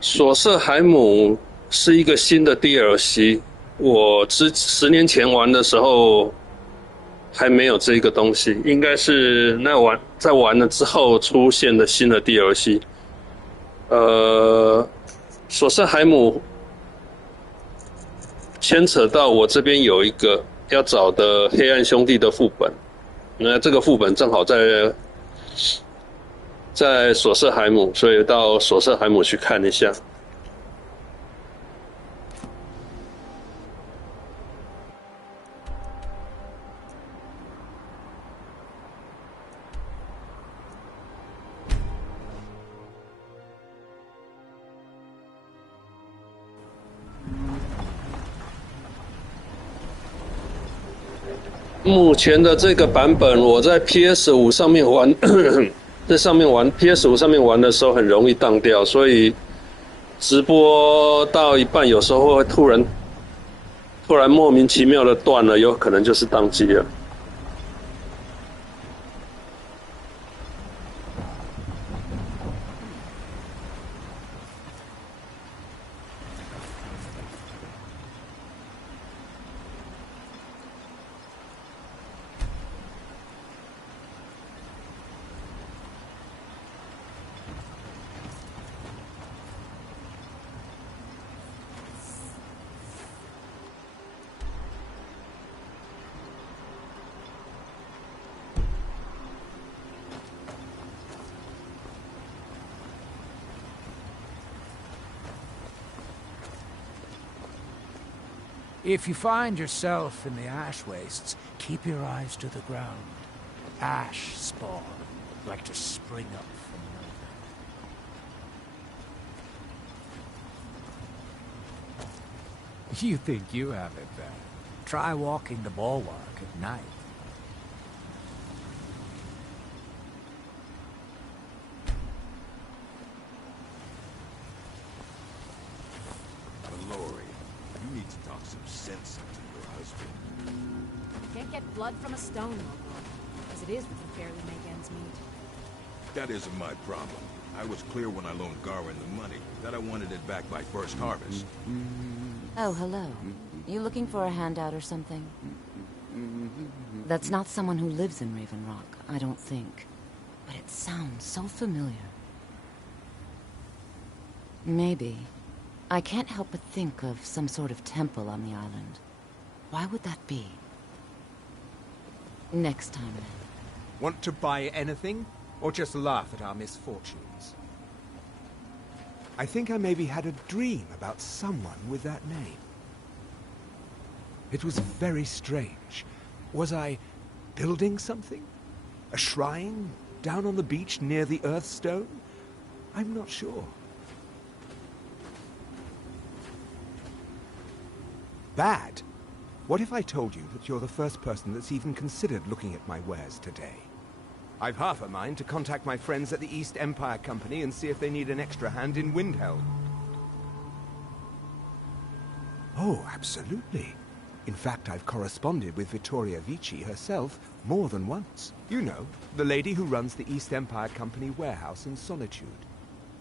索瑟海姆是一个新的 DLC，我10年前玩的时候还没有这个东西，应该是在玩了之后出现的新的 DLC。索瑟海姆牵扯到我这边有一个要找的黑暗兄弟的副本，那这个副本正好在索瑟海姆，所以到索瑟海姆去看一下。目前的这个版本，我在 PS5 上面玩，在上面玩 PS5 上面玩的时候很容易当掉，所以直播到一半有时候会突然莫名其妙的断了，有可能就是宕机了。If you find yourself in the ash wastes, keep your eyes to the ground. Ash spawn, like to spring up from nowhere. You think you have it then? Try walking the bulwark at night. Blood from a stone, Local. As it is, we can barely make ends meet. That isn't my problem. I was clear when I loaned Garwin the money that I wanted it back by first harvest. Oh, hello. You looking for a handout or something? That's not someone who lives in Raven Rock, I don't think. But it sounds so familiar. Maybe. I can't help but think of some sort of temple on the island. Why would that be? Next time, then. Want to buy anything? Or just laugh at our misfortunes? I think I maybe had a dream about someone with that name. It was very strange. Was I building something? A shrine down on the beach near the Earthstone? I'm not sure. Bad? What if I told you that you're the first person that's even considered looking at my wares today? I've half a mind to contact my friends at the East Empire Company and see if they need an extra hand in Windhelm. Oh, absolutely. In fact, I've corresponded with Vittoria Vici herself more than once. You know, the lady who runs the East Empire Company warehouse in Solitude.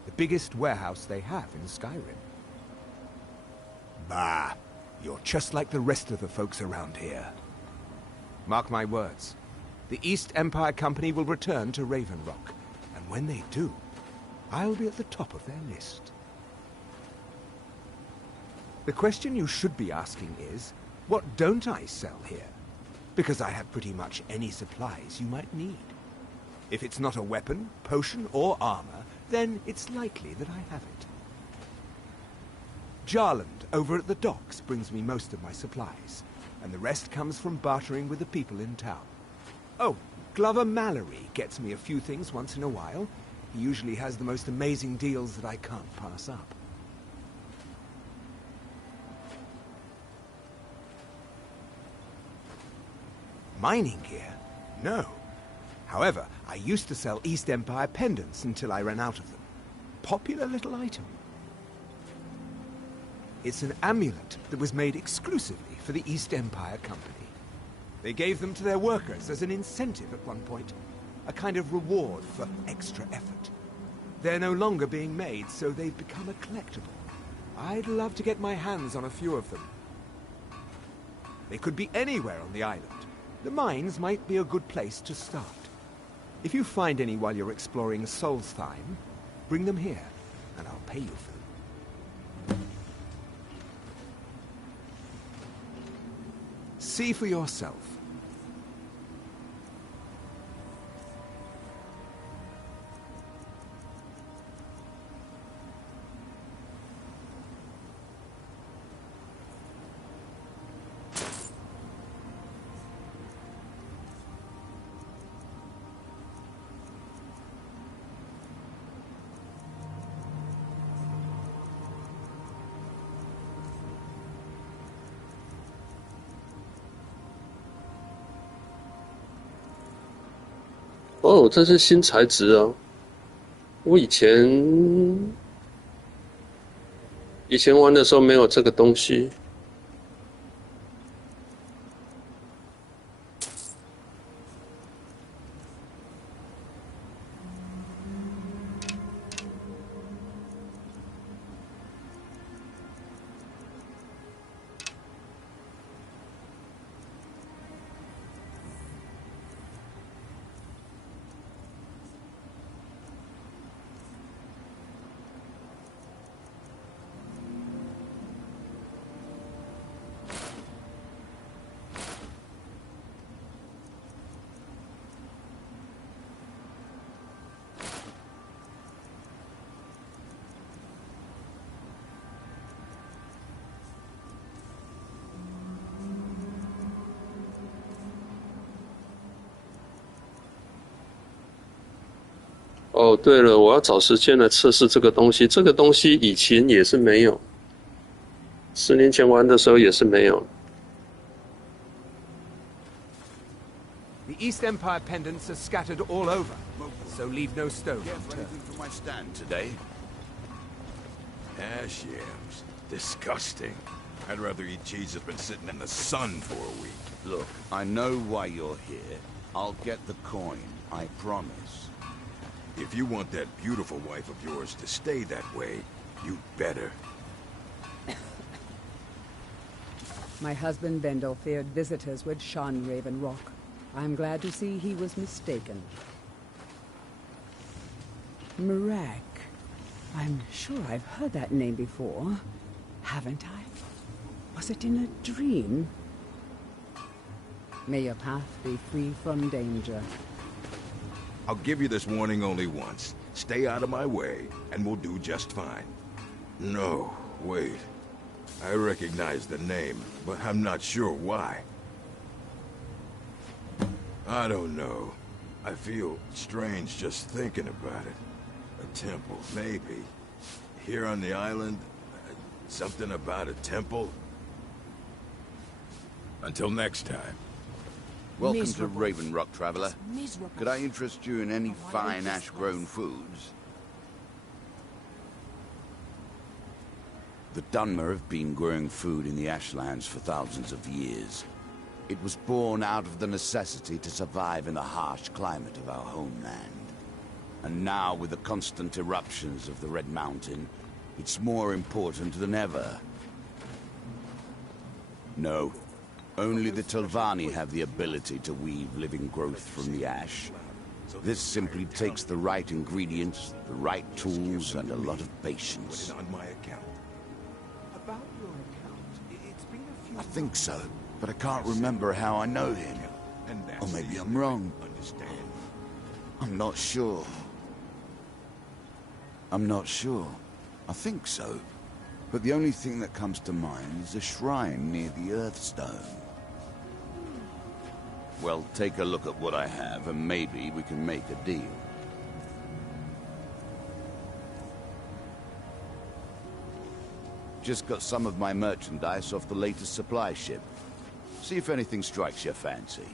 The biggest warehouse they have in Skyrim. Bah! You're just like the rest of the folks around here. Mark my words. The East Empire Company will return to Raven Rock, and when they do, I'll be at the top of their list. The question you should be asking is, what don't I sell here? Because I have pretty much any supplies you might need. If it's not a weapon, potion, or armor, then it's likely that I have it. Jarland, over at the docks, brings me most of my supplies, and the rest comes from bartering with the people in town. Oh, Glover Mallory gets me a few things once in a while. He usually has the most amazing deals that I can't pass up. Mining gear? No. However, I used to sell East Empire pendants until I ran out of them. Popular little item. It's an amulet that was made exclusively for the East Empire Company. They gave them to their workers as an incentive at one point. A kind of reward for extra effort. They're no longer being made, so they've become a collectible. I'd love to get my hands on a few of them. They could be anywhere on the island. The mines might be a good place to start. If you find any while you're exploring Solstheim, bring them here, and I'll pay you for them. See for yourself.哦，这是新材质啊！我以前玩的时候没有这个东西。哦，对了，我要找时间来测试这个东西。这个东西以前也是没有，10年前玩的时候也是没有。The East Empire pendants are scattered all over, so leave no stone Anything unturned. for my stand today? Ash yams. Disgusting. I'd rather eat cheese that's been sitting in the sun for a week. Look, I know why you're here. I'll get the coin, I promise. If you want that beautiful wife of yours to stay that way, you better. My husband Vendel feared visitors would shun Raven Rock. I'm glad to see he was mistaken. Mirak. I'm sure I've heard that name before. Haven't I? Was it in a dream? May your path be free from danger. I'll give you this warning only once. Stay out of my way, and we'll do just fine. No, wait. I recognize the name, but I'm not sure why. I don't know. I feel strange just thinking about it. A temple, maybe. Here on the island, something about a temple. Until next time. Welcome Miserable. to Raven Rock, traveler. Miserable. Could I interest you in any fine ash-grown foods? The Dunmer have been growing food in the ashlands for thousands of years. It was born out of the necessity to survive in the harsh climate of our homeland. And now, with the constant eruptions of the Red Mountain, it's more important than ever. No. Only the Telvanni have the ability to weave living growth from the ash. This simply takes the right ingredients, the right tools, and a lot of patience. On my account. About your account, it's been a few I think so, but I can't remember how I know him. Or maybe I'm wrong. Understand? I'm not sure. I think so. But the only thing that comes to mind is a shrine near the Earthstone. Well, take a look at what I have, and maybe we can make a deal. Just got some of my merchandise off the latest supply ship. See if anything strikes your fancy.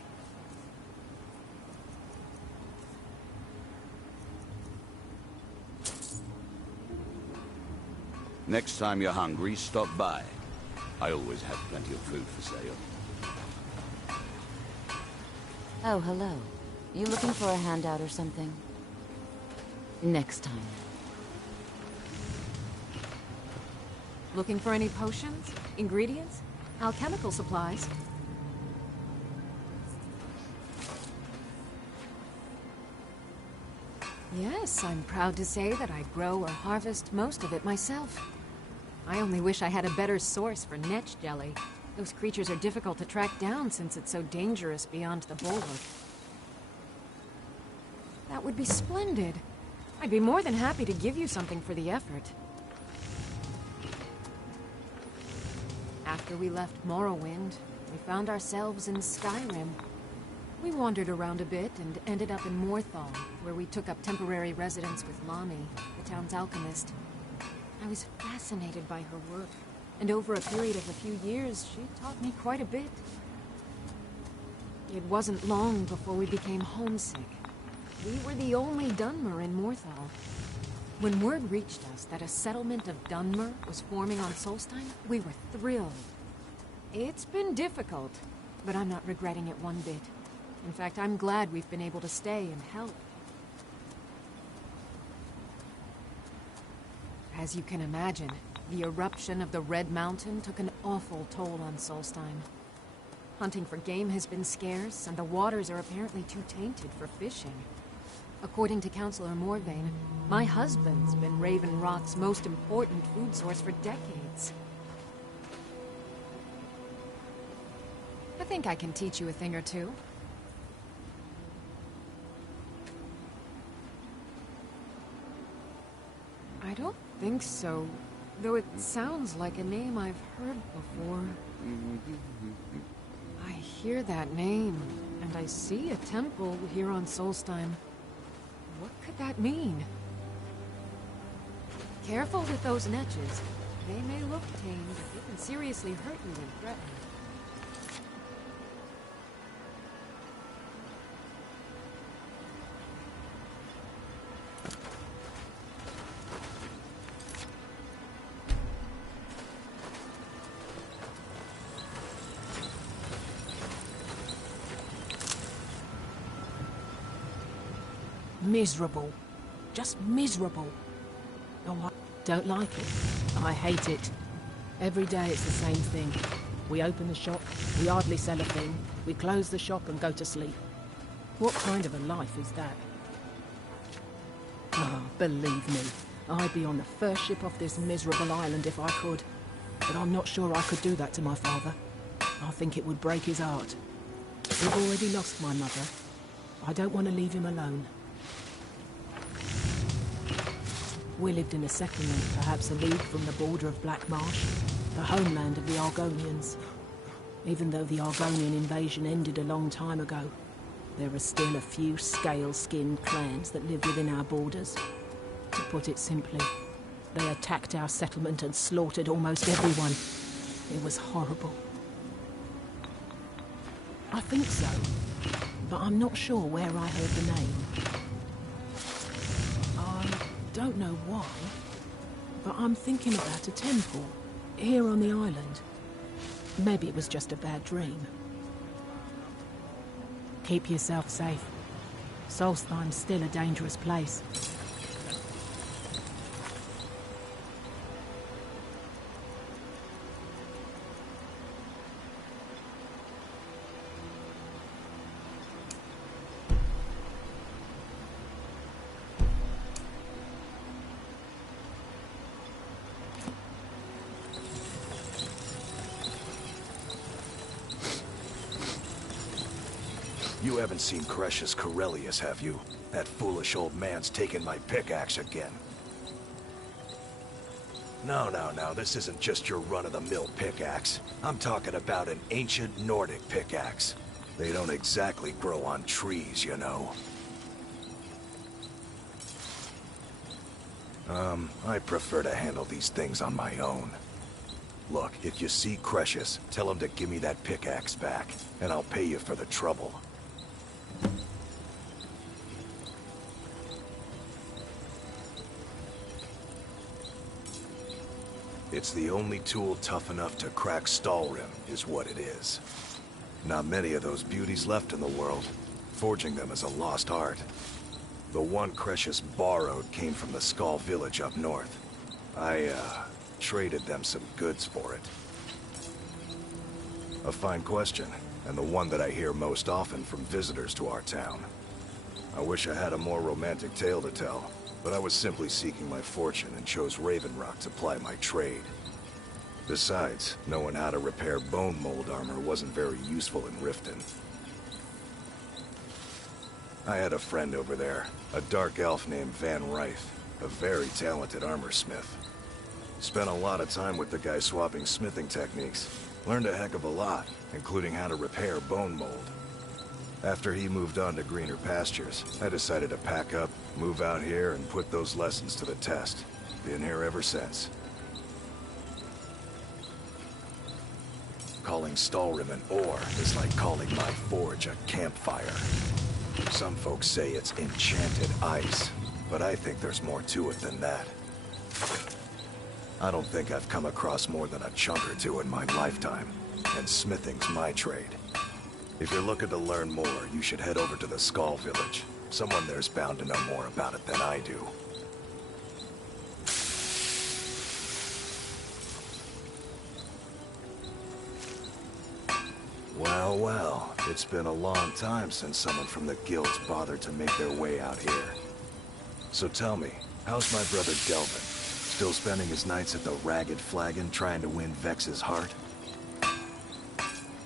Next time you're hungry, stop by. I always have plenty of food for sale. Oh, hello. You looking for a handout or something? Next time. Looking for any potions, ingredients, alchemical supplies? Yes, I'm proud to say that I grow or harvest most of it myself. I only wish I had a better source for netch jelly. Those creatures are difficult to track down since it's so dangerous beyond the bulwark. That would be splendid. I'd be more than happy to give you something for the effort. After we left Morrowind, we found ourselves in Skyrim. We wandered around a bit and ended up in Morthal, where we took up temporary residence with Lami, the town's alchemist. I was fascinated by her work, and over a period of a few years, she taught me quite a bit. It wasn't long before we became homesick. We were the only Dunmer in Morthal. When word reached us that a settlement of Dunmer was forming on Solstheim, we were thrilled. It's been difficult, but I'm not regretting it one bit. In fact, I'm glad we've been able to stay and help. As you can imagine, the eruption of the Red Mountain took an awful toll on Solstheim. Hunting for game has been scarce, and the waters are apparently too tainted for fishing. According to Councillor Morvain, my husband's been Raven Rock's most important food source for decades. I think I can teach you a thing or two. I don't think so, though it sounds like a name I've heard before. I hear that name, and I see a temple here on Solstheim. What could that mean? Careful with those netches. They may look tame, but they can seriously hurt you when threatened. Miserable. Just miserable. Oh, I don't like it. I hate it. Every day it's the same thing. We open the shop, we hardly sell a thing, we close the shop and go to sleep. What kind of a life is that? Oh, believe me, I'd be on the first ship off this miserable island if I could. But I'm not sure I could do that to my father. I think it would break his heart. We've already lost my mother. I don't want to leave him alone. We lived in a settlement, perhaps a league from the border of Black Marsh, the homeland of the Argonians. Even though the Argonian invasion ended a long time ago, there are still a few scale-skinned clans that live within our borders. To put it simply, they attacked our settlement and slaughtered almost everyone. It was horrible. I think so, but I'm not sure where I heard the name. Don't know why, but I'm thinking about a temple here on the island. Maybe it was just a bad dream. Keep yourself safe. Solstheim's still a dangerous place. You haven't seen Crescius Corellius, have you? That foolish old man's taken my pickaxe again. No, this isn't just your run-of-the-mill pickaxe. I'm talking about an ancient Nordic pickaxe. They don't exactly grow on trees, you know. I prefer to handle these things on my own. Look, if you see Crescius, tell him to give me that pickaxe back, and I'll pay you for the trouble. It's the only tool tough enough to crack Stalrim, is what it is. Not many of those beauties left in the world. Forging them is a lost art. The one Crescius borrowed came from the Skull village up north. I traded them some goods for it. A fine question, and the one that I hear most often from visitors to our town. I wish I had a more romantic tale to tell, but I was simply seeking my fortune and chose Raven Rock to ply my trade. Besides, knowing how to repair bone mold armor wasn't very useful in Riften. I had a friend over there, a dark elf named Van Ryth, a very talented armor smith. Spent a lot of time with the guy swapping smithing techniques. Learned a heck of a lot, including how to repair bone mold. After he moved on to greener pastures, I decided to pack up, move out here, and put those lessons to the test. Been here ever since. Calling Stalrim an ore is like calling my forge a campfire. Some folks say it's enchanted ice, but I think there's more to it than that. I don't think I've come across more than a chunk or two in my lifetime, and smithing's my trade. If you're looking to learn more, you should head over to the Skull Village. Someone there's bound to know more about it than I do. Well, well, it's been a long time since someone from the guilds bothered to make their way out here. So tell me, how's my brother Delvin? Still spending his nights at the Ragged Flagon trying to win Vex's heart?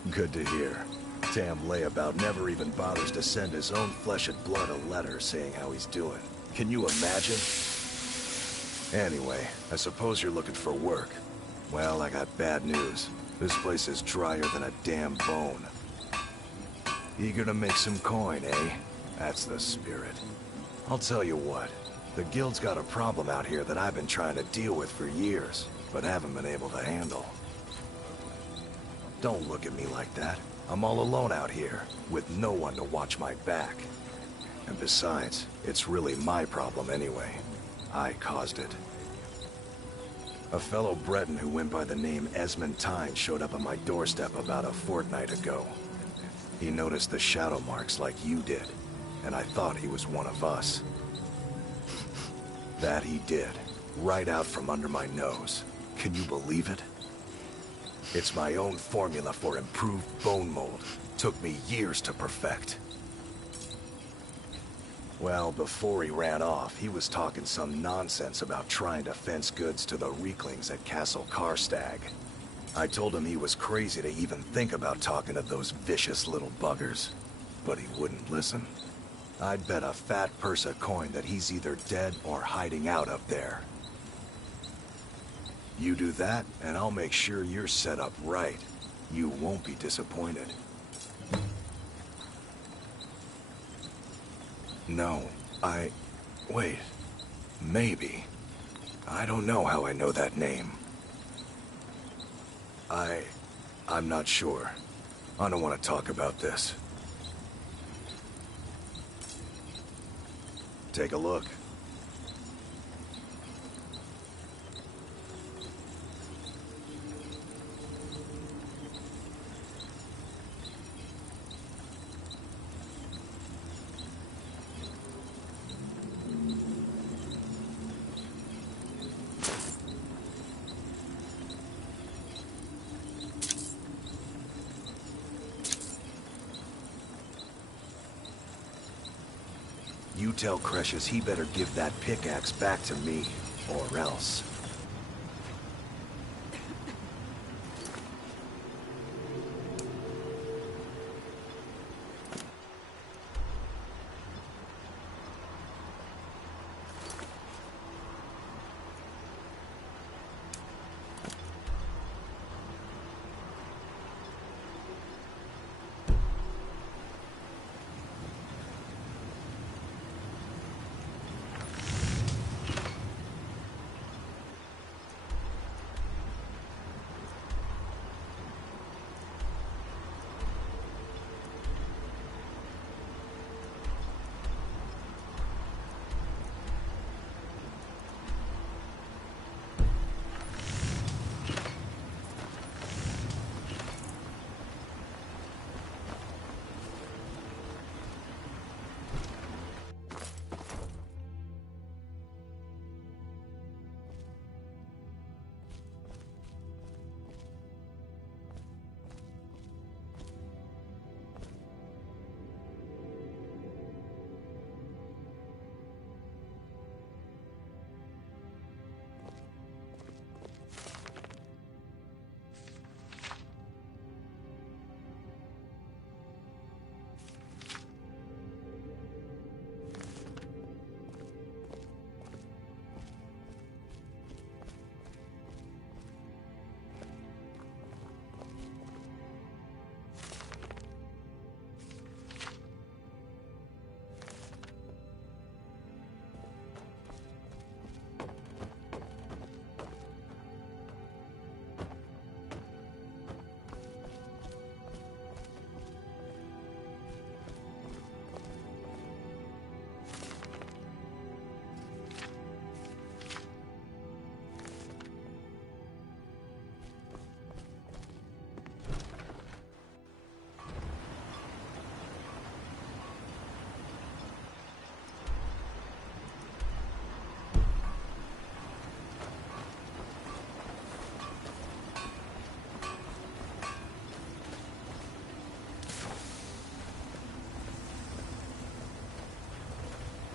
Good to hear. Tam Layabout never even bothers to send his own flesh and blood a letter saying how he's doing. Can you imagine? Anyway, I suppose you're looking for work. Well, I got bad news. This place is drier than a damn bone. Eager to make some coin, eh? That's the spirit. I'll tell you what. The guild's got a problem out here that I've been trying to deal with for years, but haven't been able to handle. Don't look at me like that. I'm all alone out here, with no one to watch my back. And besides, it's really my problem anyway. I caused it. A fellow Breton who went by the name Esmond Tyne showed up on my doorstep about a fortnight ago. He noticed the shadow marks like you did, and I thought he was one of us. That he did, right out from under my nose. Can you believe it? It's my own formula for improved bone mold. Took me years to perfect. Well, before he ran off, he was talking some nonsense about trying to fence goods to the Reeklings at Castle Karstag. I told him he was crazy to even think about talking to those vicious little buggers, but he wouldn't listen. I'd bet a fat purse of coin that he's either dead or hiding out up there. You do that, and I'll make sure you're set up right. You won't be disappointed. No, wait. Maybe. I don't know how I know that name. I'm not sure. I don't want to talk about this. Take a look. You tell Cretius he better give that pickaxe back to me, or else.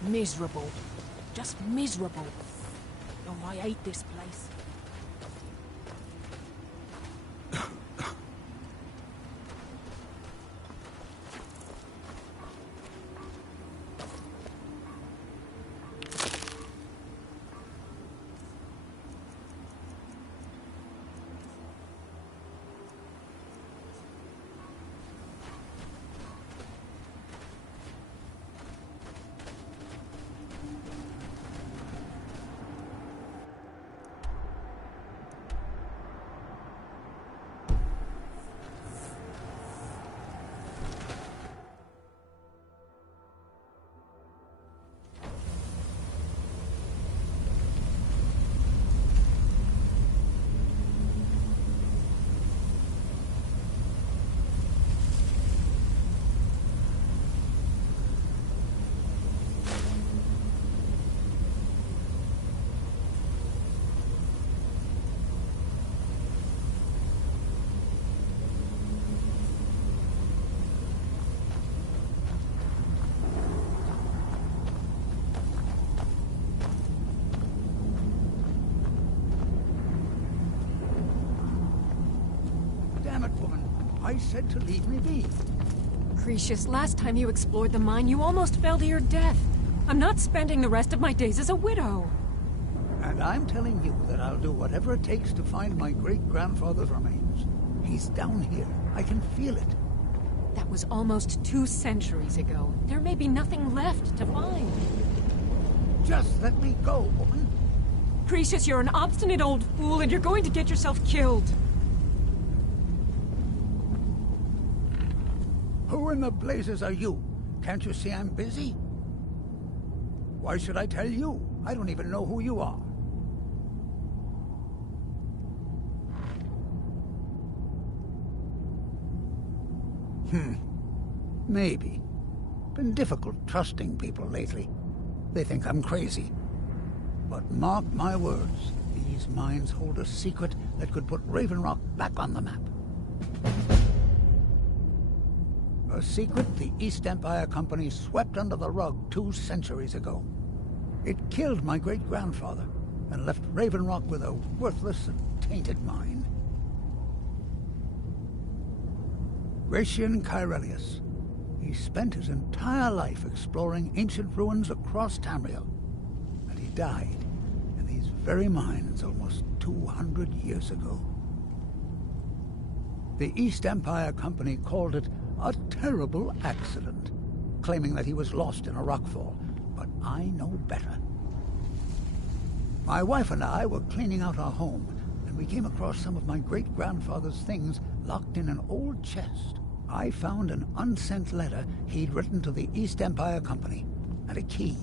Miserable. Just miserable. Oh, I hate this place. Damn it, woman. I said to leave me be. Cretius, last time you explored the mine, you almost fell to your death. I'm not spending the rest of my days as a widow. And I'm telling you that I'll do whatever it takes to find my great-grandfather's remains. He's down here. I can feel it. That was almost 2 centuries ago. There may be nothing left to find. Just let me go, woman. Cretius, you're an obstinate old fool, and you're going to get yourself killed. Who in the blazes are you? Can't you see I'm busy? Why should I tell you? I don't even know who you are. Maybe. Been difficult trusting people lately. They think I'm crazy. But mark my words, these mines hold a secret that could put Raven Rock back on the map. A secret the East Empire Company swept under the rug 2 centuries ago. It killed my great-grandfather and left Raven Rock with a worthless and tainted mine. Gratian Kyrelius. He spent his entire life exploring ancient ruins across Tamriel, and he died in these very mines almost 200 years ago. The East Empire Company called it a terrible accident, claiming that he was lost in a rockfall, but I know better. My wife and I were cleaning out our home, and we came across some of my great-grandfather's things locked in an old chest. I found an unsent letter he'd written to the East Empire Company, and a key.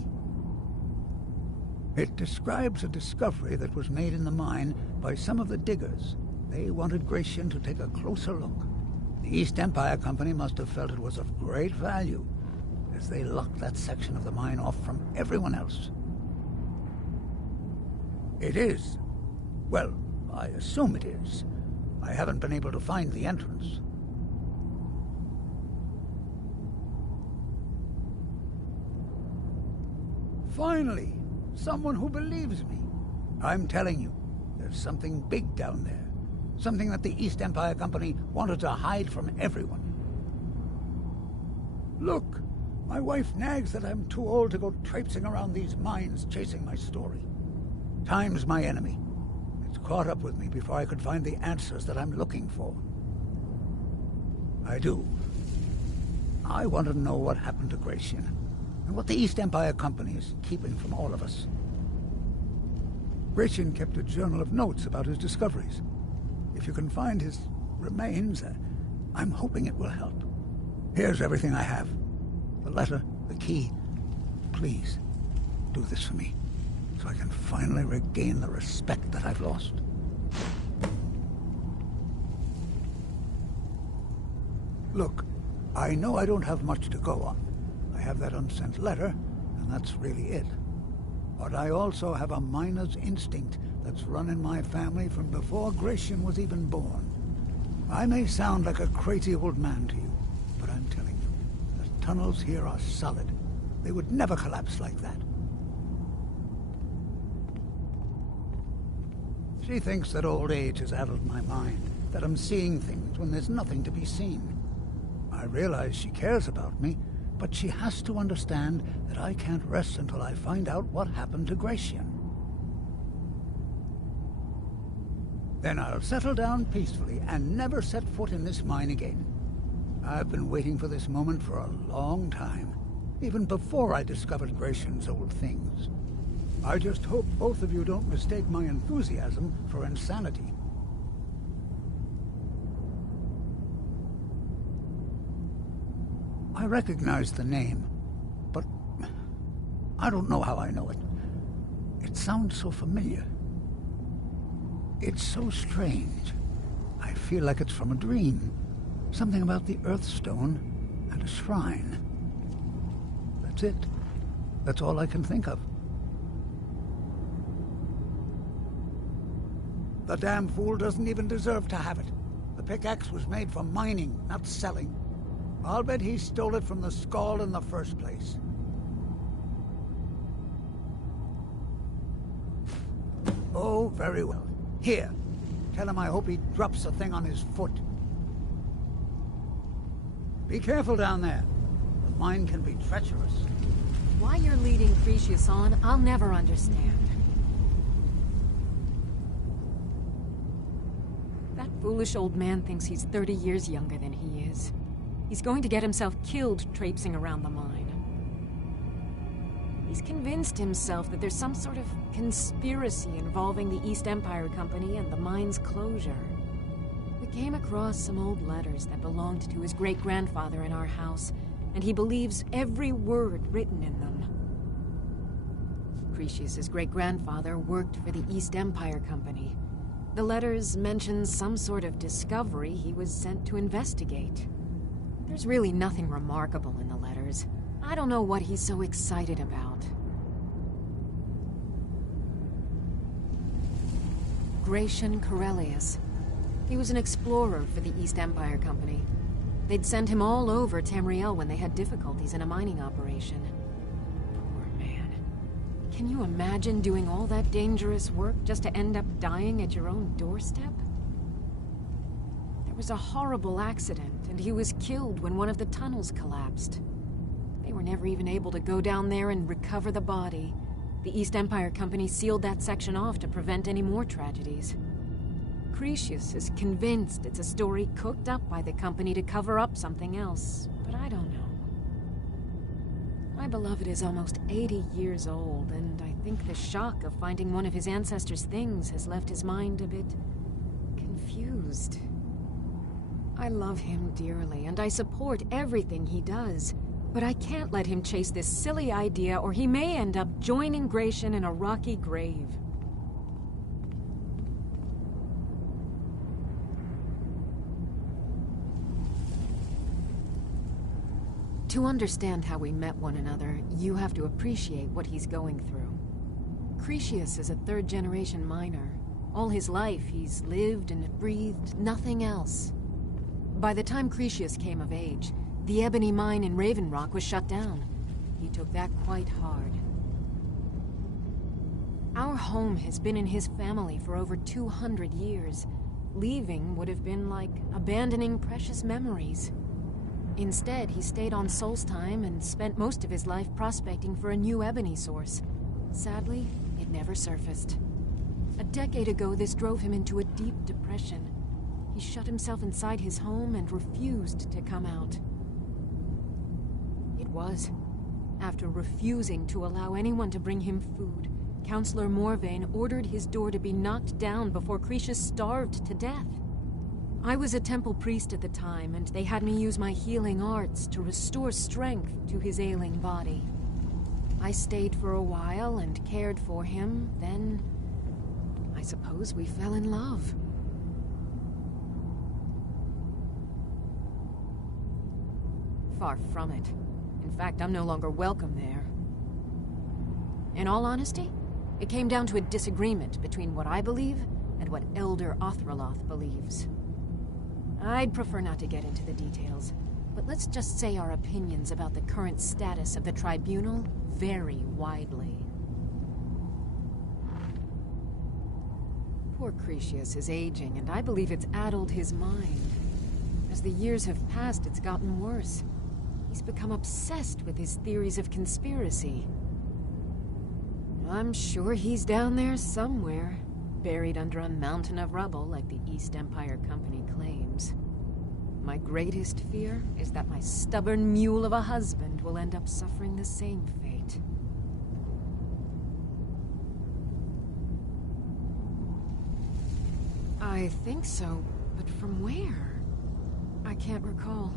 It describes a discovery that was made in the mine by some of the diggers. They wanted Gratian to take a closer look. The East Empire Company must have felt it was of great value, as they locked that section of the mine off from everyone else. It is. Well, I assume it is. I haven't been able to find the entrance. Finally, someone who believes me. I'm telling you, there's something big down there. Something that the East Empire Company wanted to hide from everyone. Look, my wife nags that I'm too old to go traipsing around these mines chasing my story. Time's my enemy. It's caught up with me before I could find the answers that I'm looking for. I do. I want to know what happened to Gratian, and what the East Empire Company is keeping from all of us. Gratian kept a journal of notes about his discoveries. If you can find his remains, I'm hoping it will help. Here's everything I have. The letter, the key. Please, do this for me, so I can finally regain the respect that I've lost. Look, I know I don't have much to go on. I have that unsent letter, and that's really it. But I also have a miner's instinct that's run in my family from before Gratian was even born. I may sound like a crazy old man to you, but I'm telling you, the tunnels here are solid. They would never collapse like that. She thinks that old age has addled my mind, that I'm seeing things when there's nothing to be seen. I realize she cares about me, but she has to understand that I can't rest until I find out what happened to Gratian. Then I'll settle down peacefully and never set foot in this mine again. I've been waiting for this moment for a long time, even before I discovered Gratian's old things. I just hope both of you don't mistake my enthusiasm for insanity. I recognize the name, but I don't know how I know it. It sounds so familiar. It's so strange. I feel like it's from a dream. Something about the Earthstone and a shrine. That's it. That's all I can think of. The damn fool doesn't even deserve to have it. The pickaxe was made for mining, not selling. I'll bet he stole it from the Skull in the first place. Oh, very well. Here, tell him I hope he drops the thing on his foot. Be careful down there. The mine can be treacherous. Why you're leading Cretius on, I'll never understand. That foolish old man thinks he's 30 years younger than he is. He's going to get himself killed traipsing around the mine. He's convinced himself that there's some sort of conspiracy involving the East Empire Company and the mine's closure. We came across some old letters that belonged to his great-grandfather in our house, and he believes every word written in them. Cretius's great-grandfather worked for the East Empire Company. The letters mention some sort of discovery he was sent to investigate. There's really nothing remarkable in the letters. I don't know what he's so excited about. Gratian Corellius. He was an explorer for the East Empire Company. They'd send him all over Tamriel when they had difficulties in a mining operation. Poor man. Can you imagine doing all that dangerous work just to end up dying at your own doorstep? There was a horrible accident, and he was killed when one of the tunnels collapsed. They were never even able to go down there and recover the body. The East Empire Company sealed that section off to prevent any more tragedies. Cretius is convinced it's a story cooked up by the company to cover up something else, but I don't know. My beloved is almost 80 years old, and I think the shock of finding one of his ancestors' things has left his mind a bit confused. I love him dearly, and I support everything he does, but I can't let him chase this silly idea, or he may end up joining Gratian in a rocky grave. To understand how we met one another, you have to appreciate what he's going through. Cretius is a third-generation miner. All his life, he's lived and breathed nothing else. By the time Cretius came of age, the ebony mine in Raven Rock was shut down. He took that quite hard. Our home has been in his family for over 200 years. Leaving would have been like abandoning precious memories. Instead, he stayed on Solstheim and spent most of his life prospecting for a new ebony source. Sadly, it never surfaced. A decade ago, this drove him into a deep depression. He shut himself inside his home and refused to come out. It was after refusing to allow anyone to bring him food, Counselor Morvain ordered his door to be knocked down before Cretius starved to death. I was a temple priest at the time, and they had me use my healing arts to restore strength to his ailing body. I stayed for a while and cared for him, then I suppose we fell in love. Far from it. In fact, I'm no longer welcome there. In all honesty, it came down to a disagreement between what I believe and what Elder Othraloth believes. I'd prefer not to get into the details, but let's just say our opinions about the current status of the Tribunal vary widely. Poor Cretius is aging, and I believe it's addled his mind. As the years have passed, it's gotten worse. He's become obsessed with his theories of conspiracy. I'm sure he's down there somewhere, buried under a mountain of rubble like the East Empire Company claims. My greatest fear is that my stubborn mule of a husband will end up suffering the same fate. I think so, but from where? I can't recall.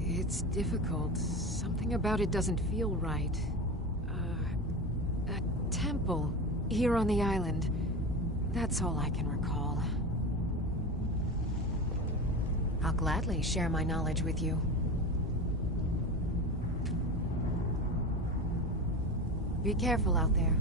It's difficult. Something about it doesn't feel right. A temple here on the island. That's all I can recall. I'll gladly share my knowledge with you. Be careful out there.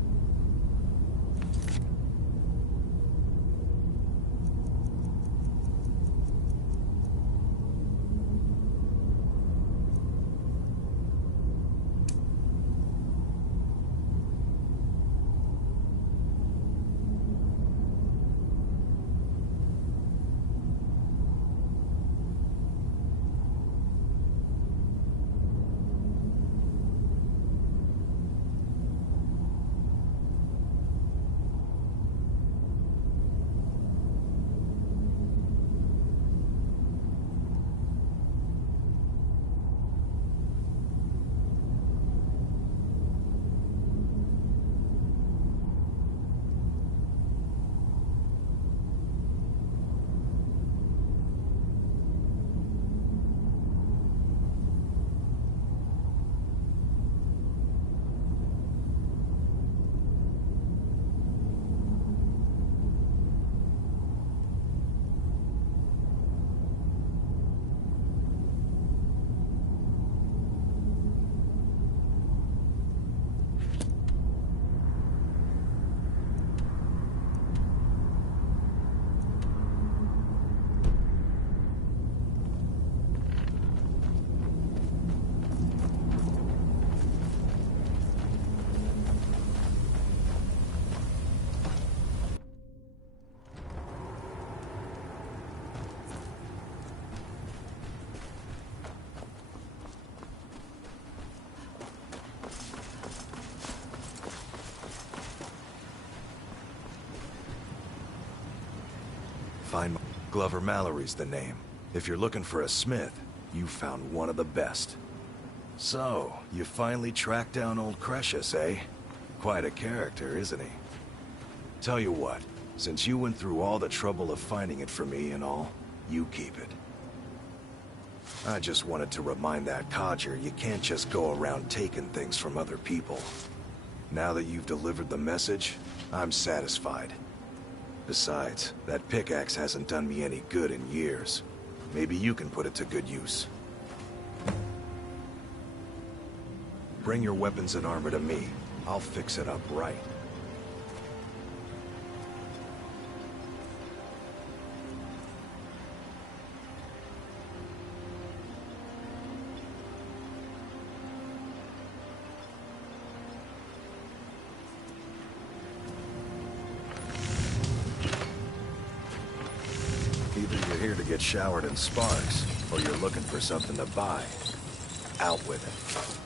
Find Glover Mallory's the name. If you're looking for a smith, you found one of the best. So, you finally tracked down old Cretius, eh? Quite a character, isn't he? Tell you what, since you went through all the trouble of finding it for me and all, you keep it. I just wanted to remind that codger you can't just go around taking things from other people. Now that you've delivered the message, I'm satisfied. Besides, that pickaxe hasn't done me any good in years. Maybe you can put it to good use. Bring your weapons and armor to me. I'll fix it up right. Either you're here to get showered in sparks, or you're looking for something to buy. Out with it.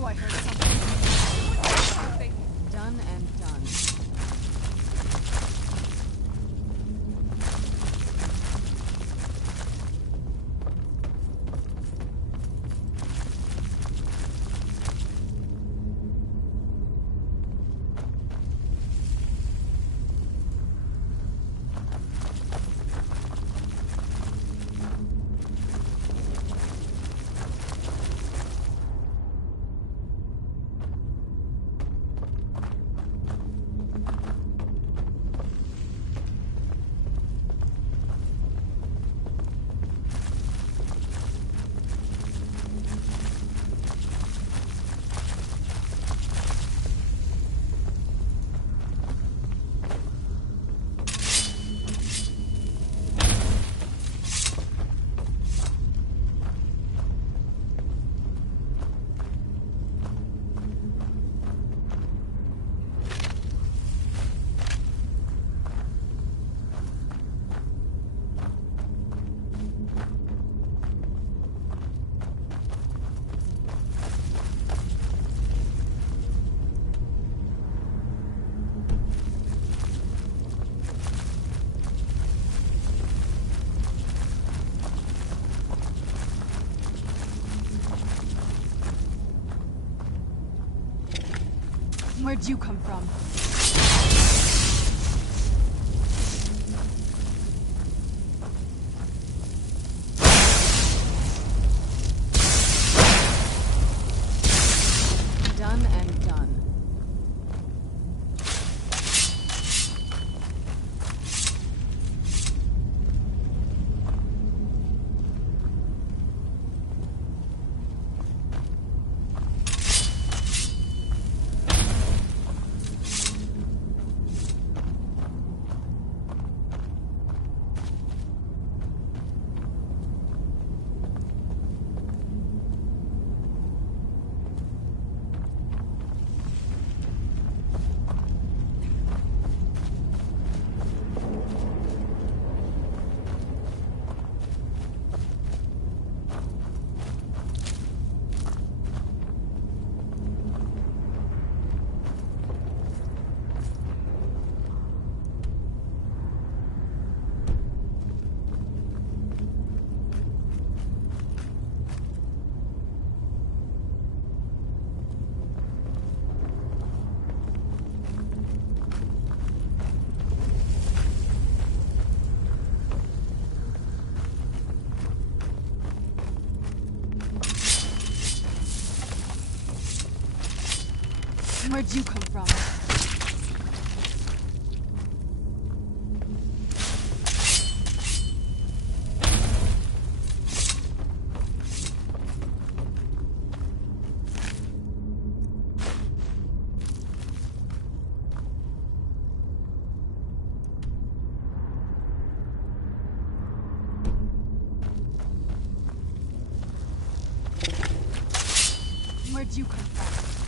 knew I heard something. Done and done. Where'd you come from? Done and done. Where'd you come from? Where'd you come from?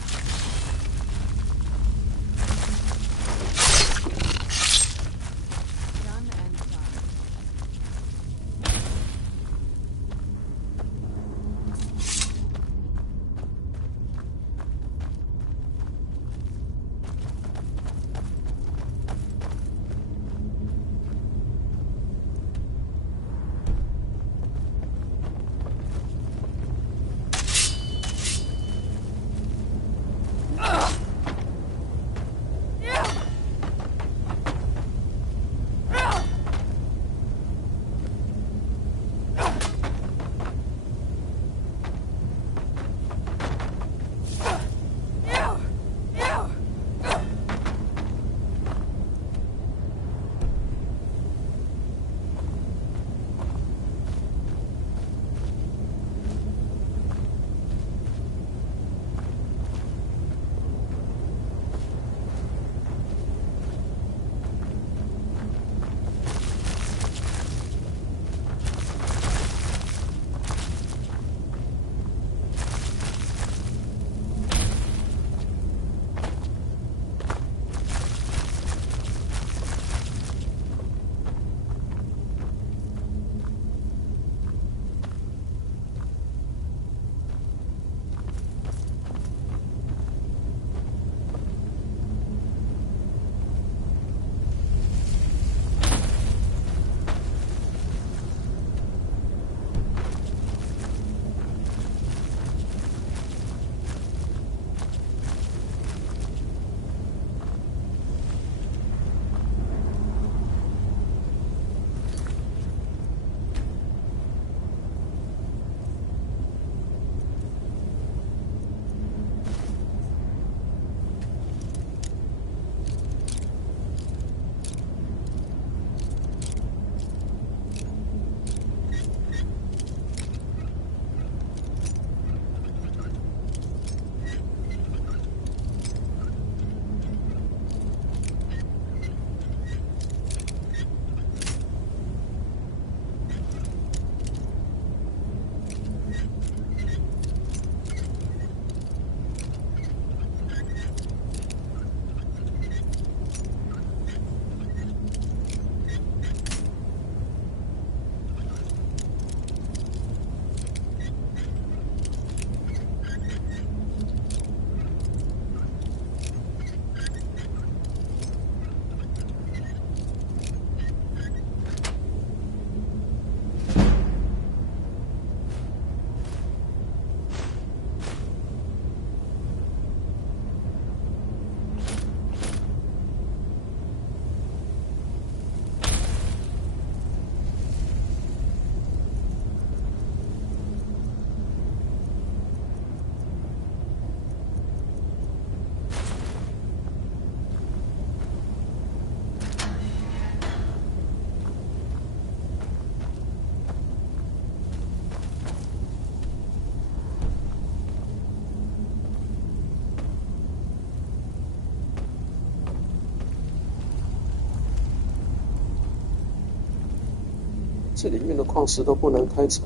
这里面的矿石都不能开采。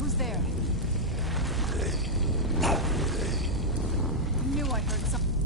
Who's there? I knew I heard something.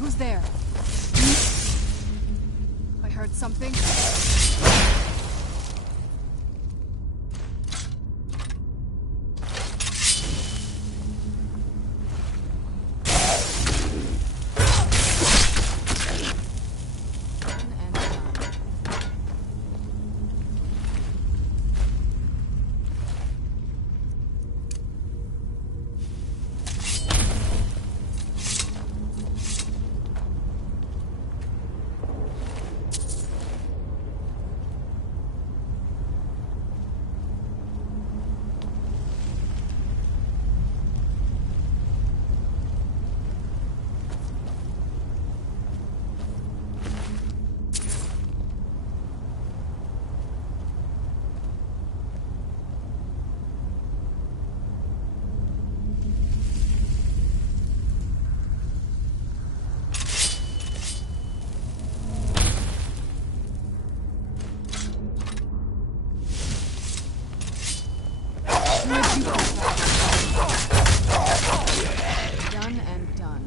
Who's there? I heard something. Done and done.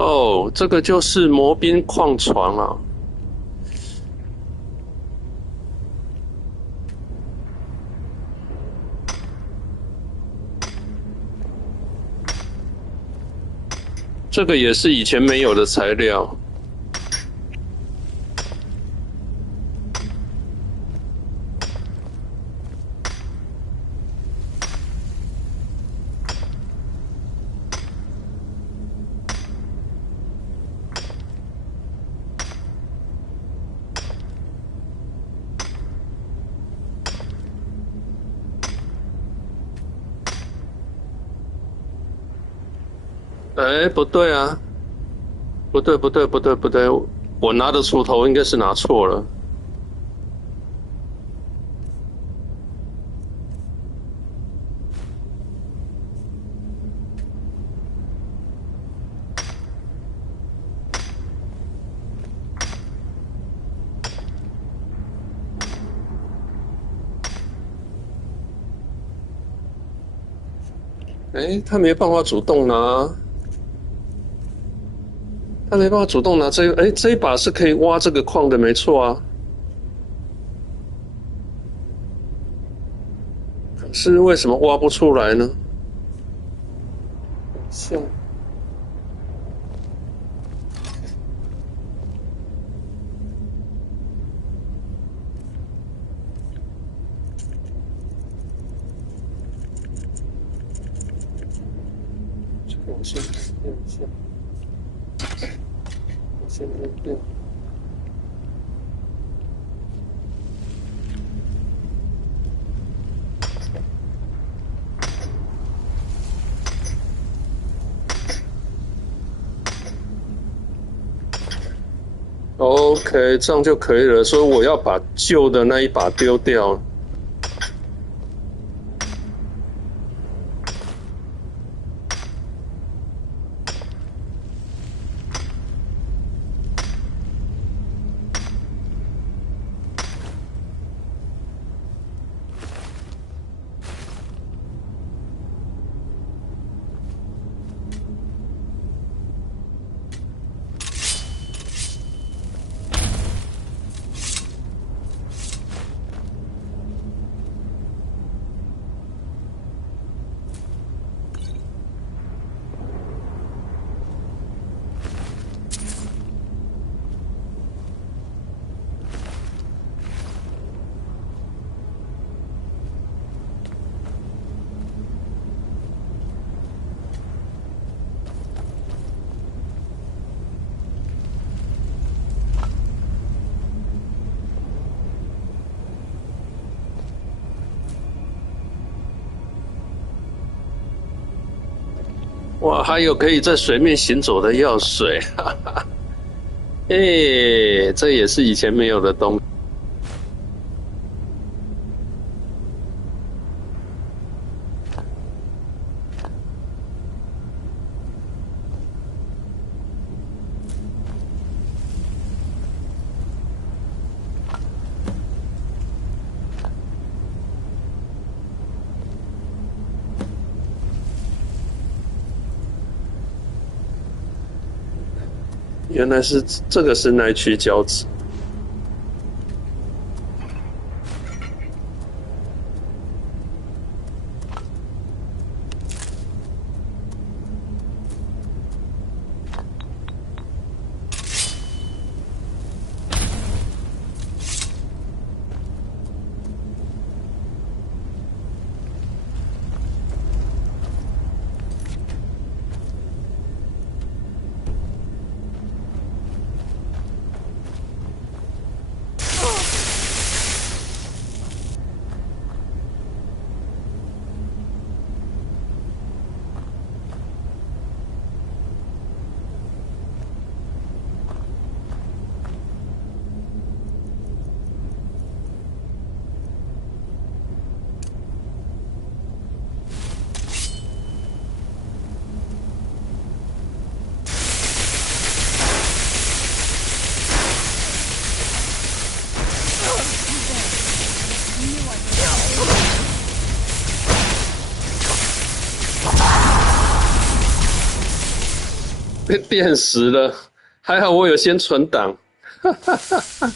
哦，这个就是魔兵矿床啊。这个也是以前没有的材料。哎，不对啊，不对，我拿的锄头应该是拿错了。哎，他没办法主动拿。他没办法主动拿这个，哎，这一把是可以挖这个矿的，没错啊。可是为什么挖不出来呢？像，这个我先练一下。先练。OK， 这样就可以了。所以我要把旧的那一把丢掉。哇，还有可以在水面行走的药水，哈哈，哎，这也是以前没有的东西。原来是这个是耐区胶质。被电死了，还好我有先存档。哈哈哈哈。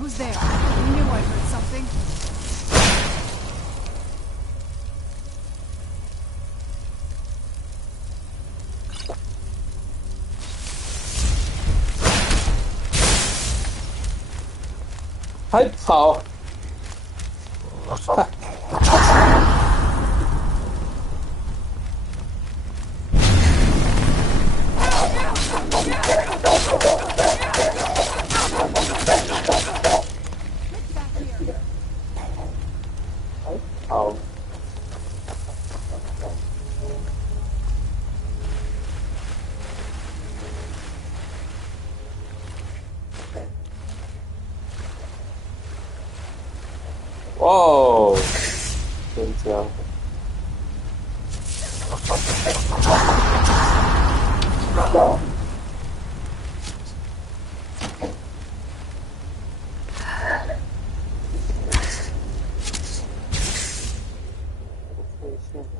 Who's there? I knew I heard something. Hãy跑！好。哦，真香。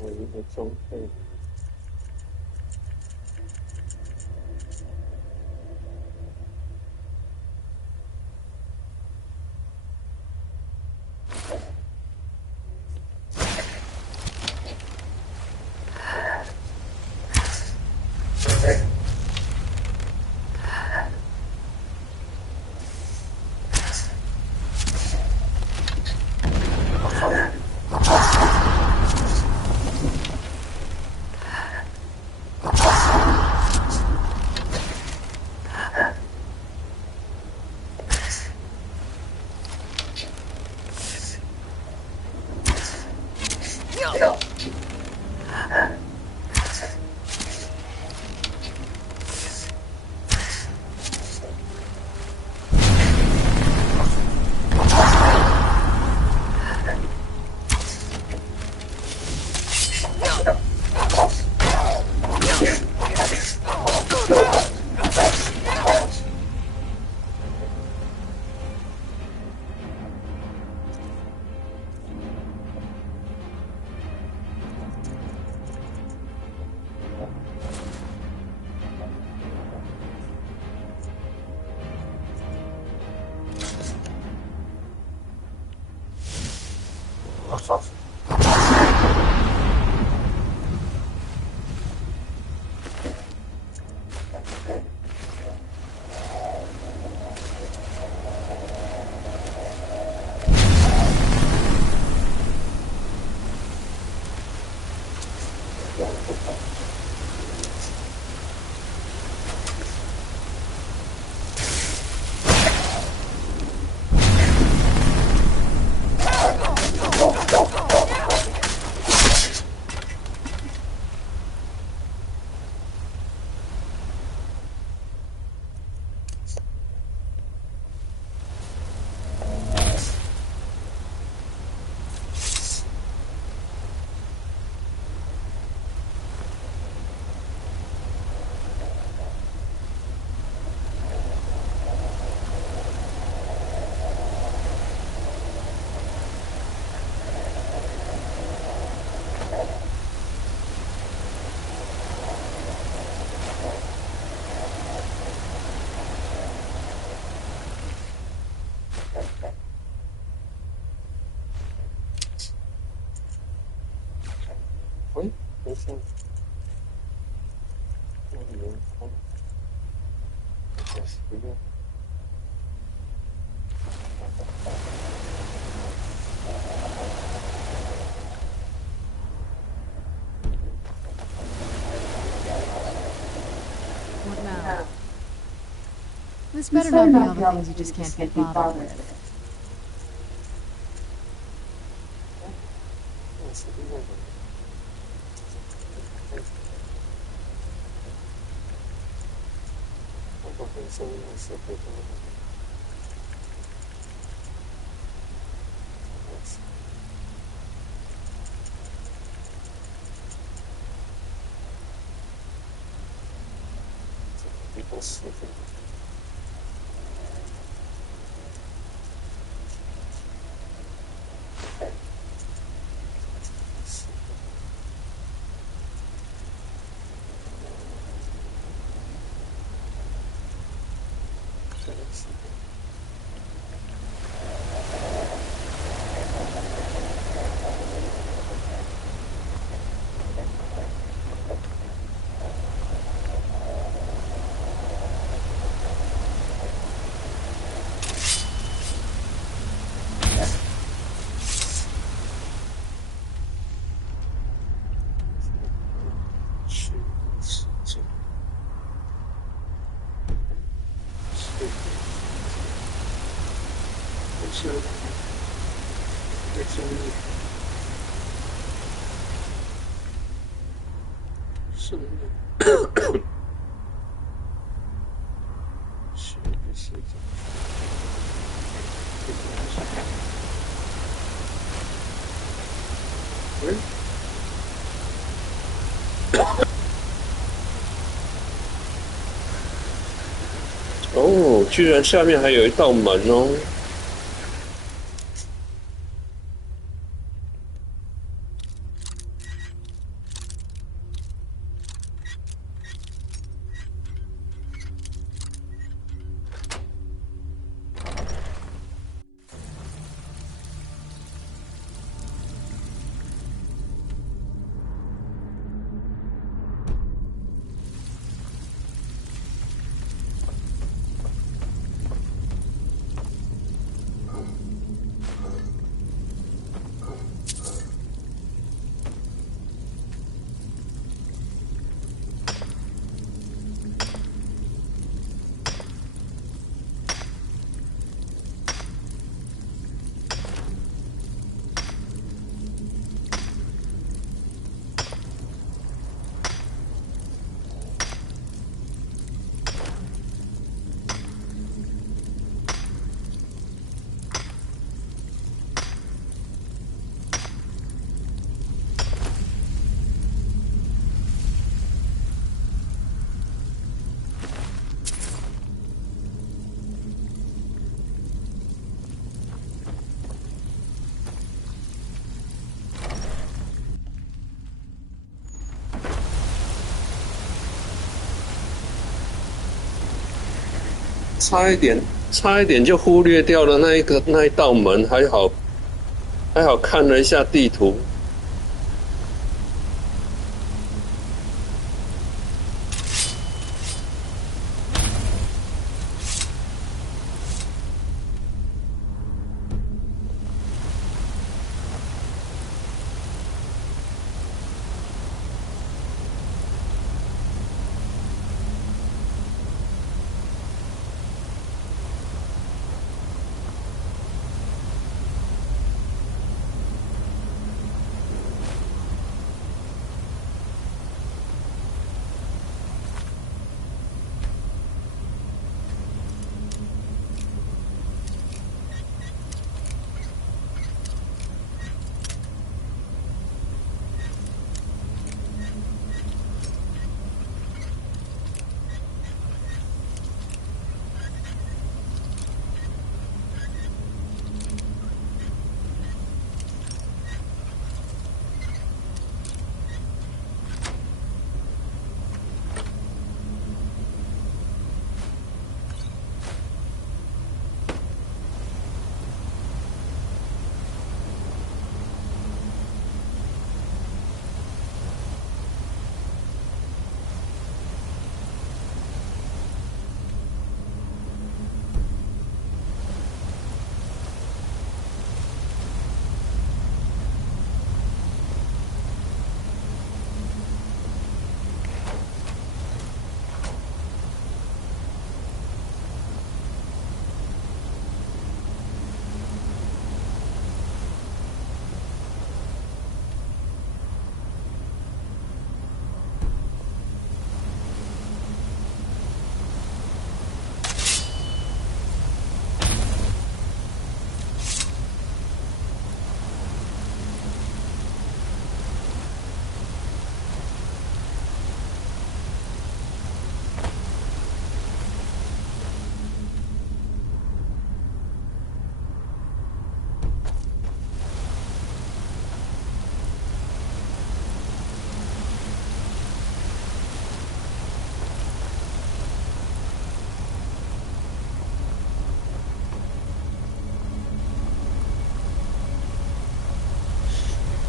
我一个中配。喂，没事。那你们看，随便。This better not be all the things you just can't be bothered with.哦，居然下面还有一道门哦！差一点就忽略掉了那一道门，还好看了一下地图。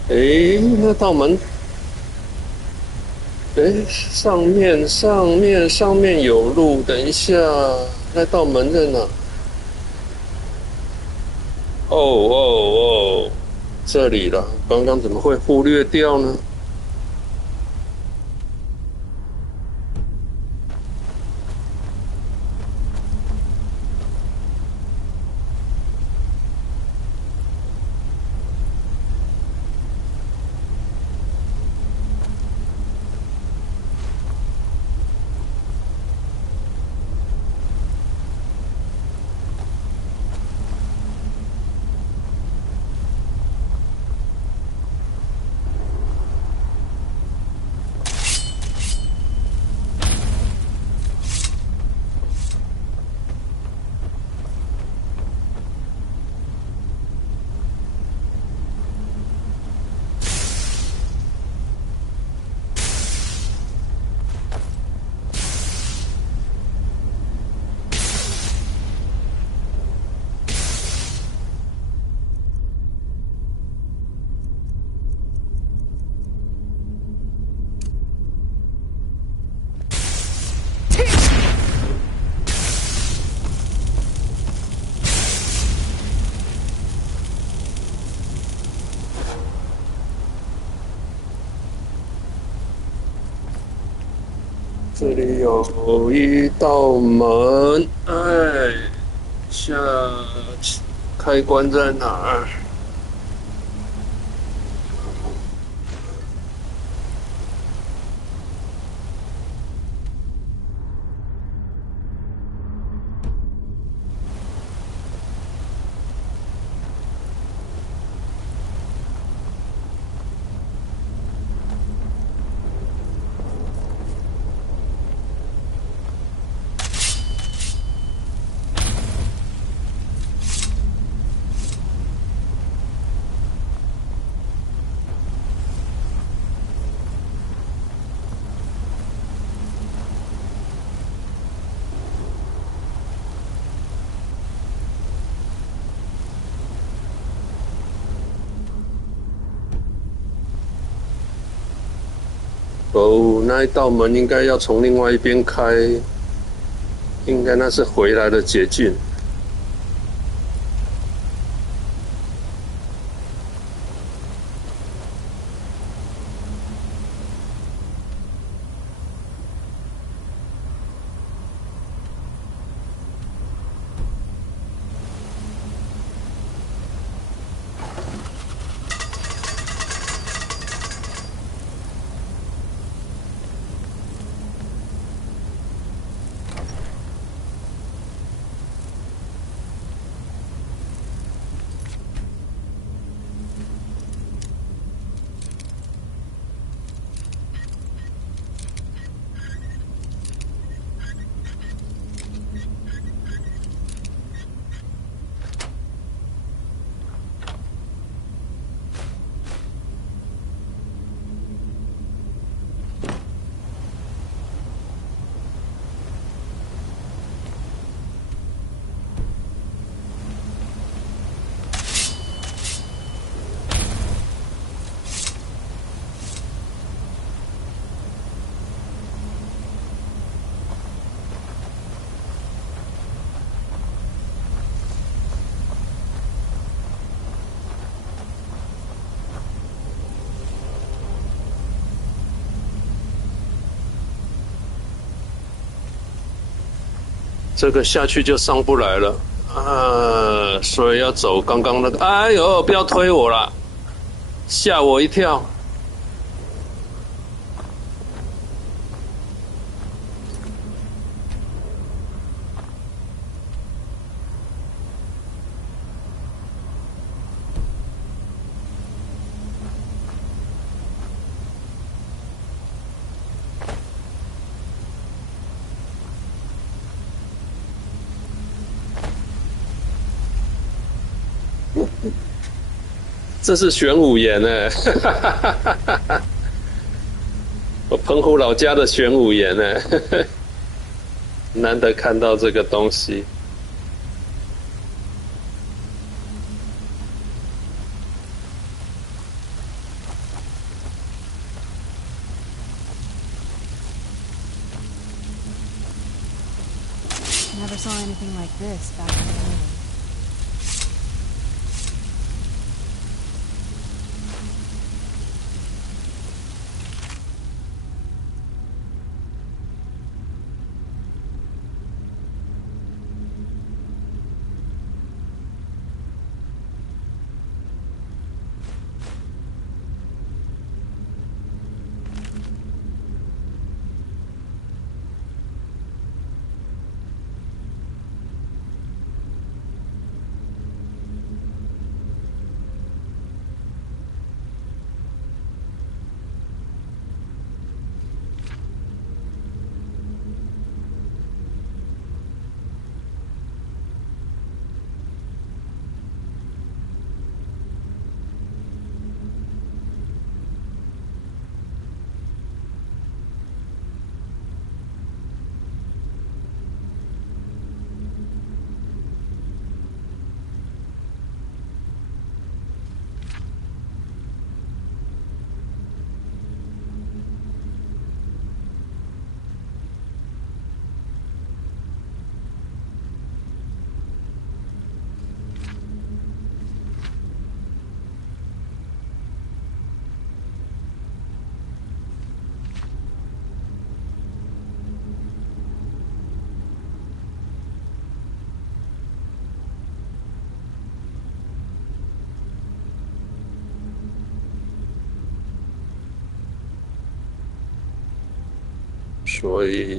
诶，那道门，诶，上面有路，等一下，那道门在哪？哦，这里了，刚刚怎么会忽略掉呢？这里有一道门，哎，开关在哪儿？哦，那一道门应该要从另外一边开，应该那是回来的捷径。这个下去就上不来了啊，所以要走刚刚那个。哎呦，不要推我啦，吓我一跳。这是玄武岩哎，我澎湖老家的玄武岩哎，难得看到这个东西。Never saw anything like this back in the day.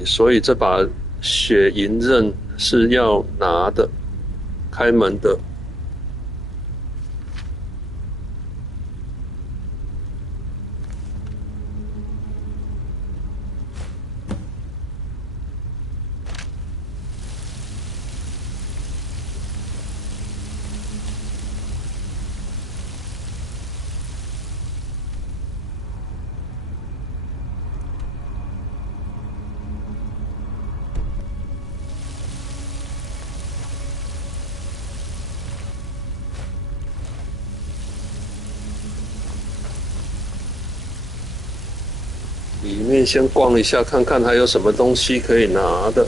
所以这把血银刃是要拿的，开门的。里面先逛一下，看看还有什么东西可以拿的。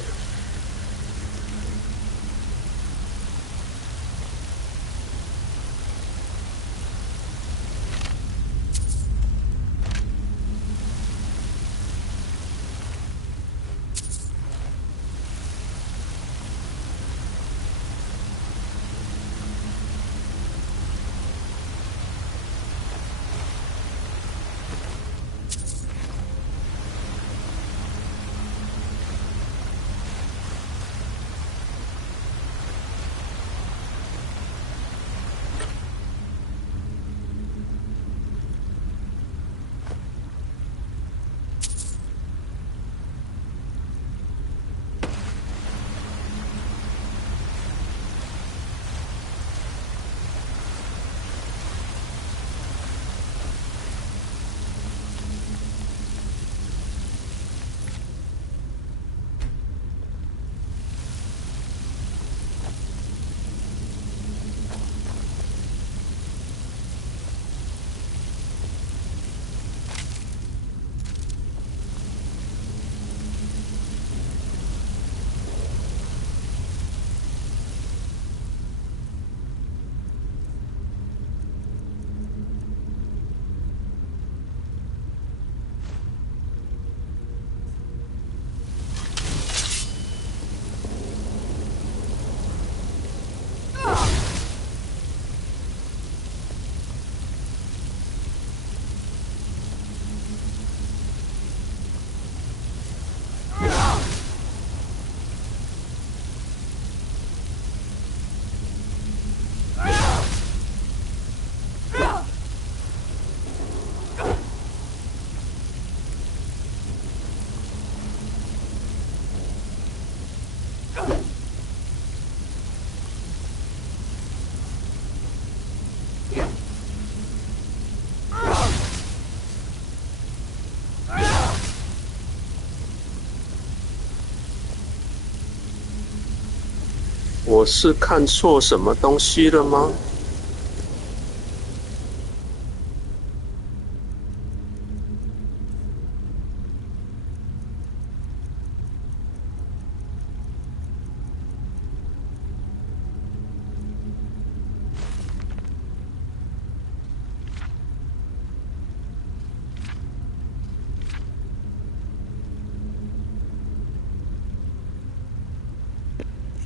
我是看错什么东西了吗？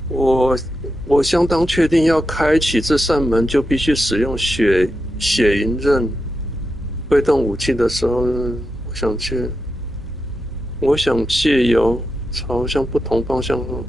我相当确定要开启这扇门就必须使用血银刃。挥动武器的时候，我想借由朝向不同方向后。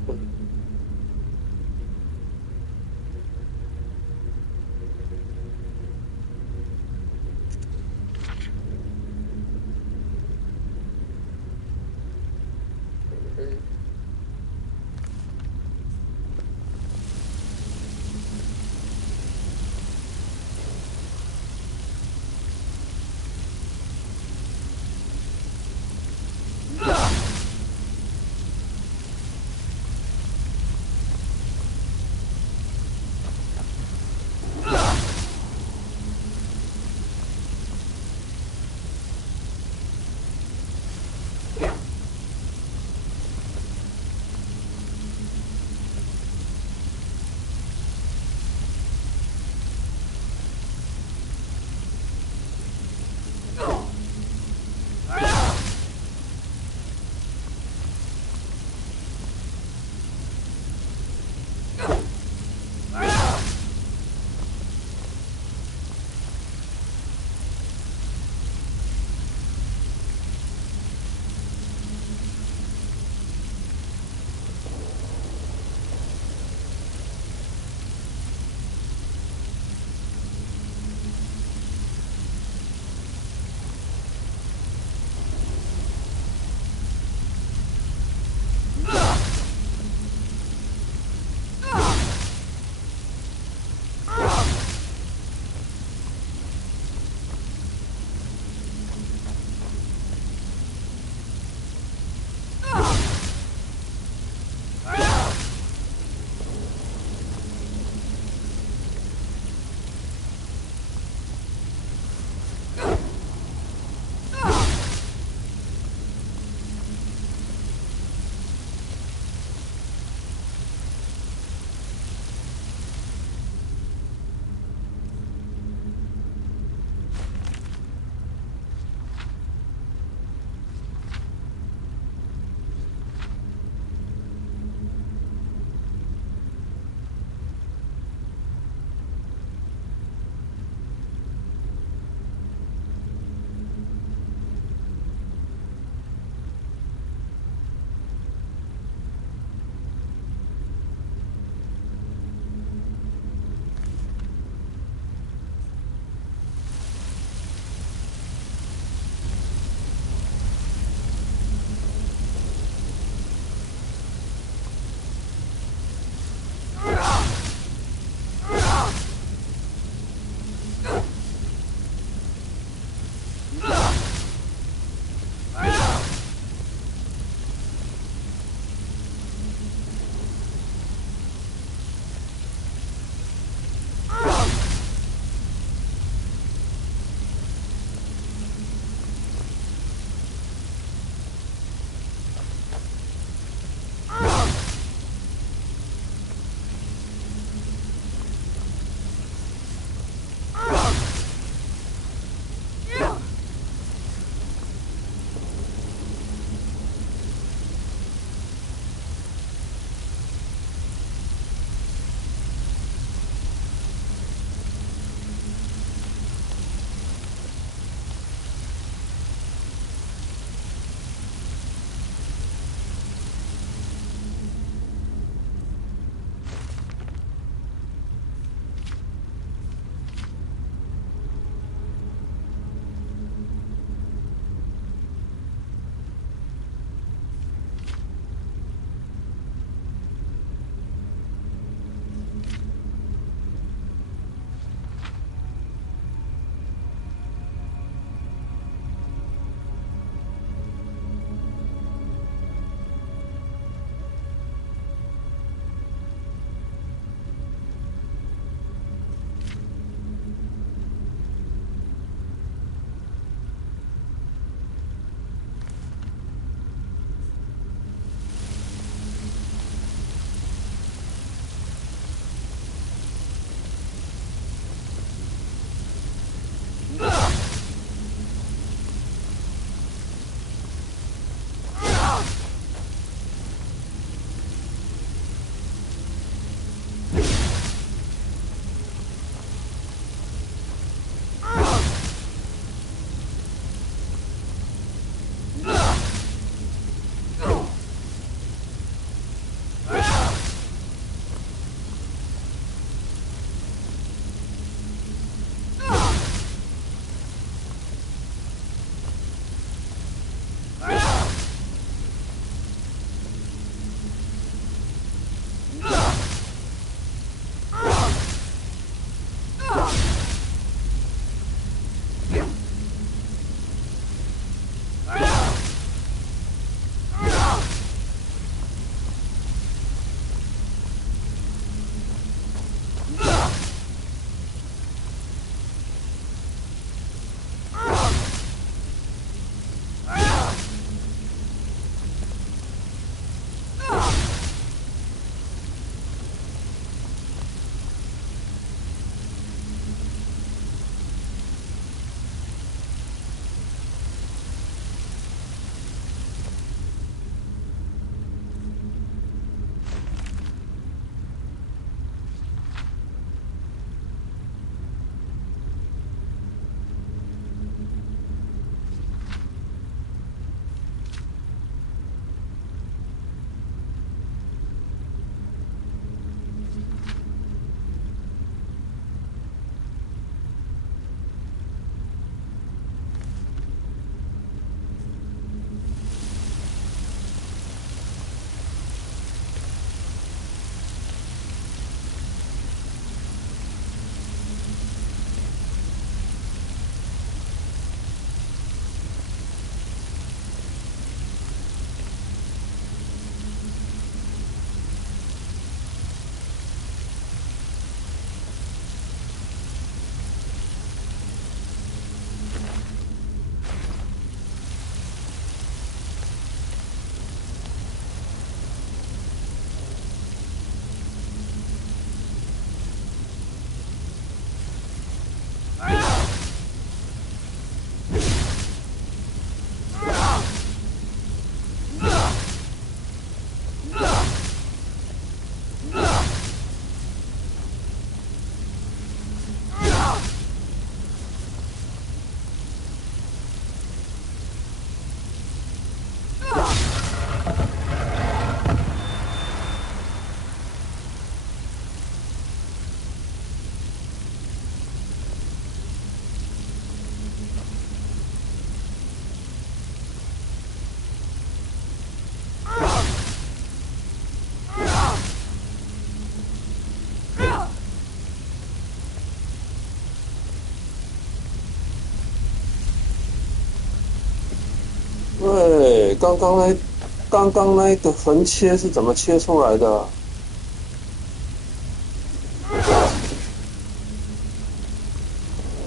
对，刚刚那个横切是怎么切出来的啊？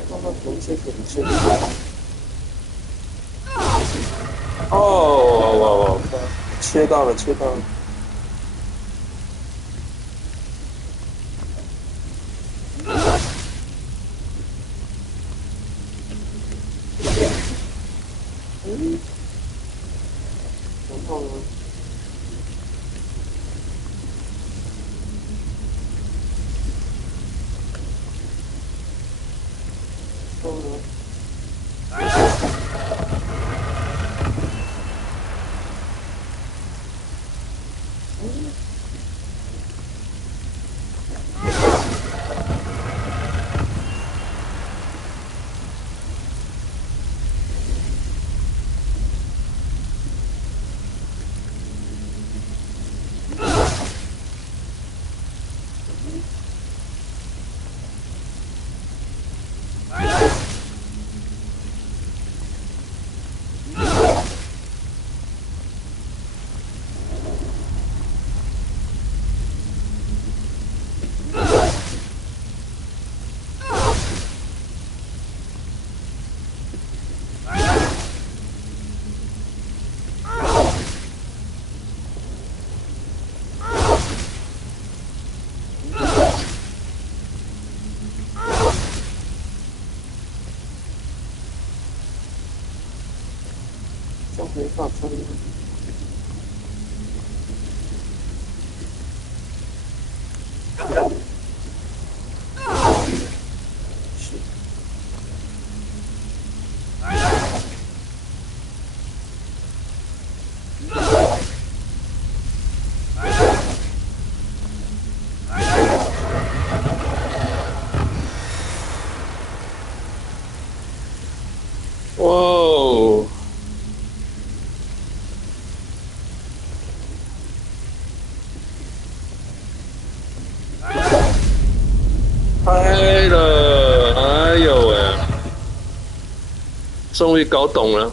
刚刚横切怎么切出来的？哦，切到了。然后呢？没法穿。哇哦！开了，哎呦喂！终于搞懂了。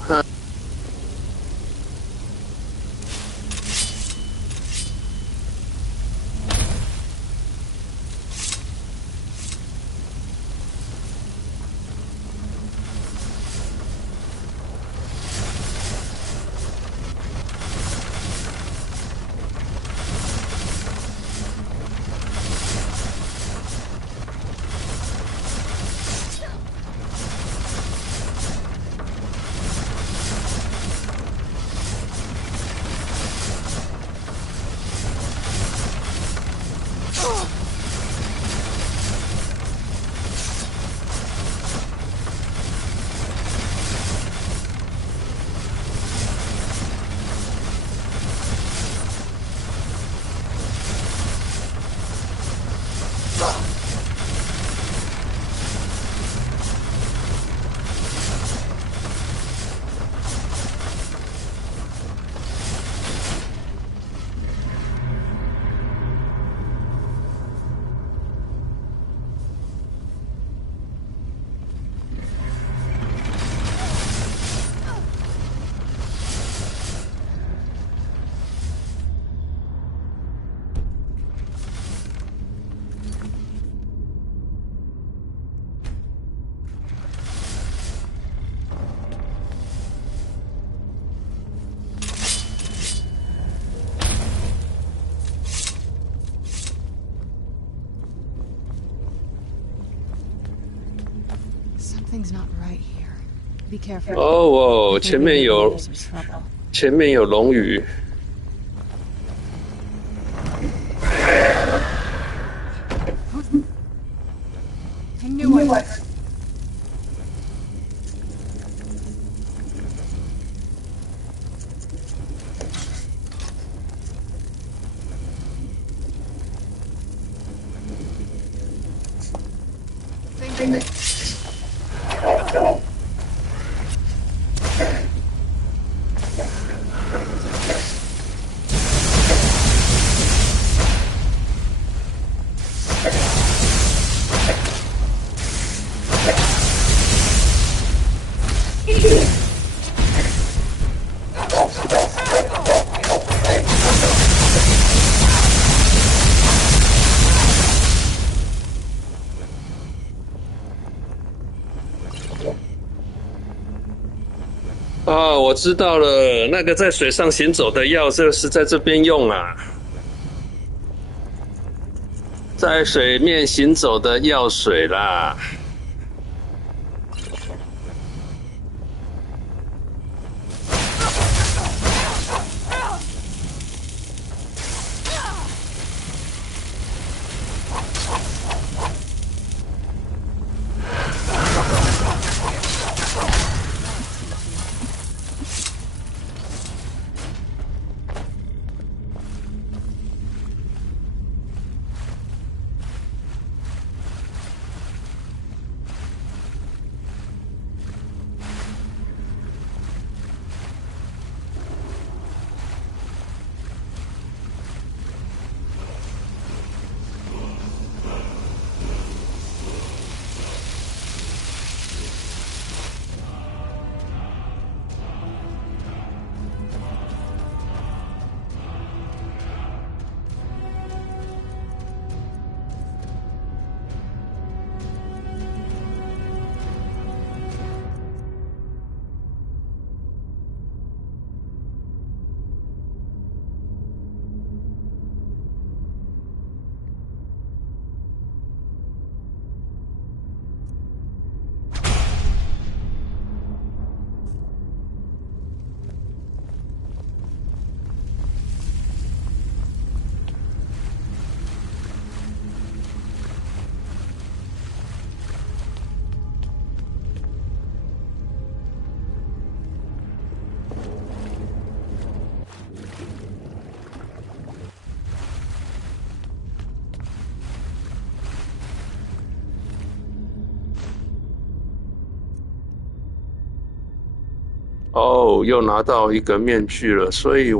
Something's not right here. Be careful. 哦，前面有龙鱼。I knew it. 我知道了，那个在水上行走的药，就是在这边用啊。在水面行走的药水啦。哦，又拿到一个面具了，所以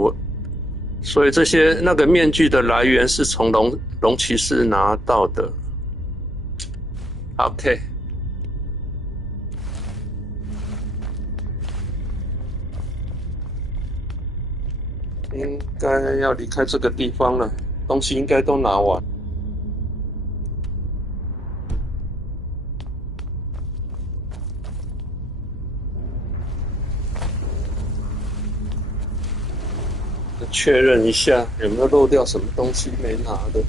这些那个面具的来源是从龙骑士拿到的。OK， 应该要离开这个地方了，东西应该都拿完。确认一下有没有漏掉什么东西没拿的。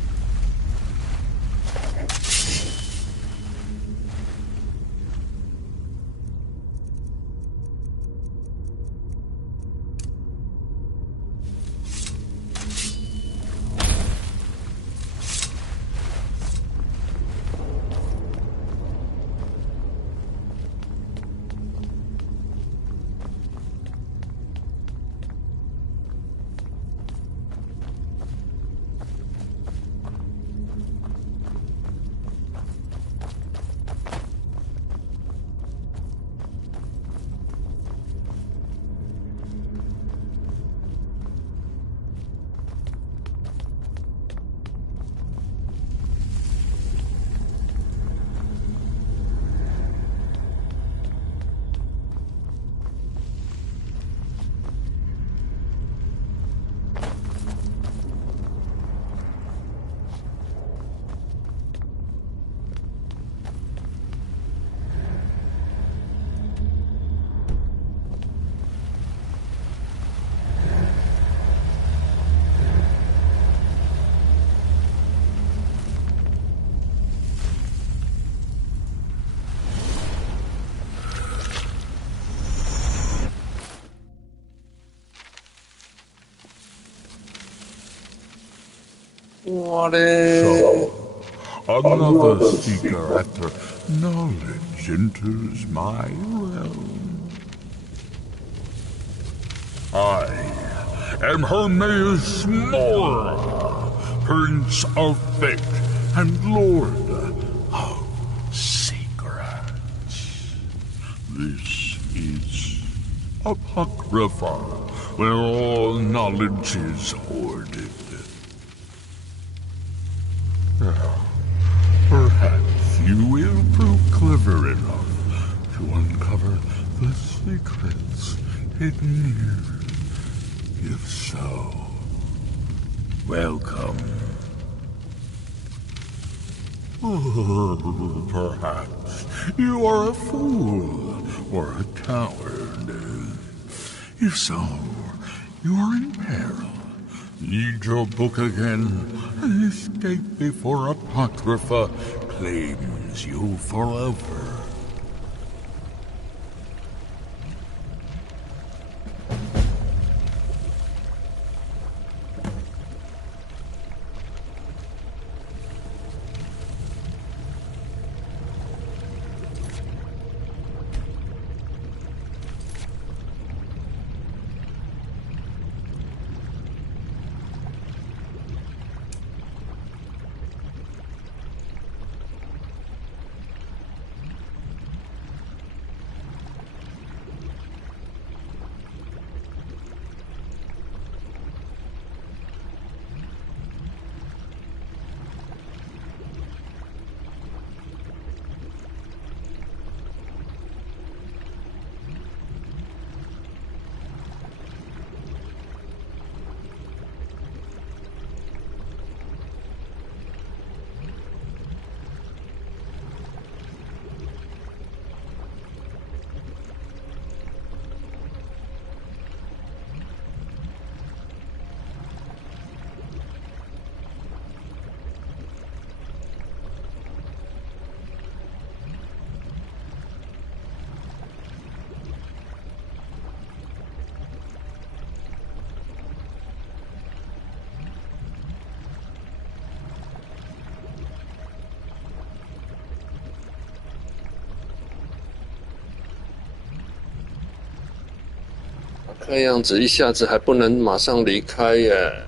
So, another seeker after knowledge enters my realm. I am Hermaeus Mora, Prince of Fate and Lord of Secrets. This is Apocrypha, where all knowledge is hoarded. Perhaps you will prove clever enough to uncover the secrets hidden here. If so, welcome. Perhaps you are a fool or a coward. If so, you are in peril. Need your book again and escape before Apocrypha claims you forever.看样子一下子还不能马上离开耶。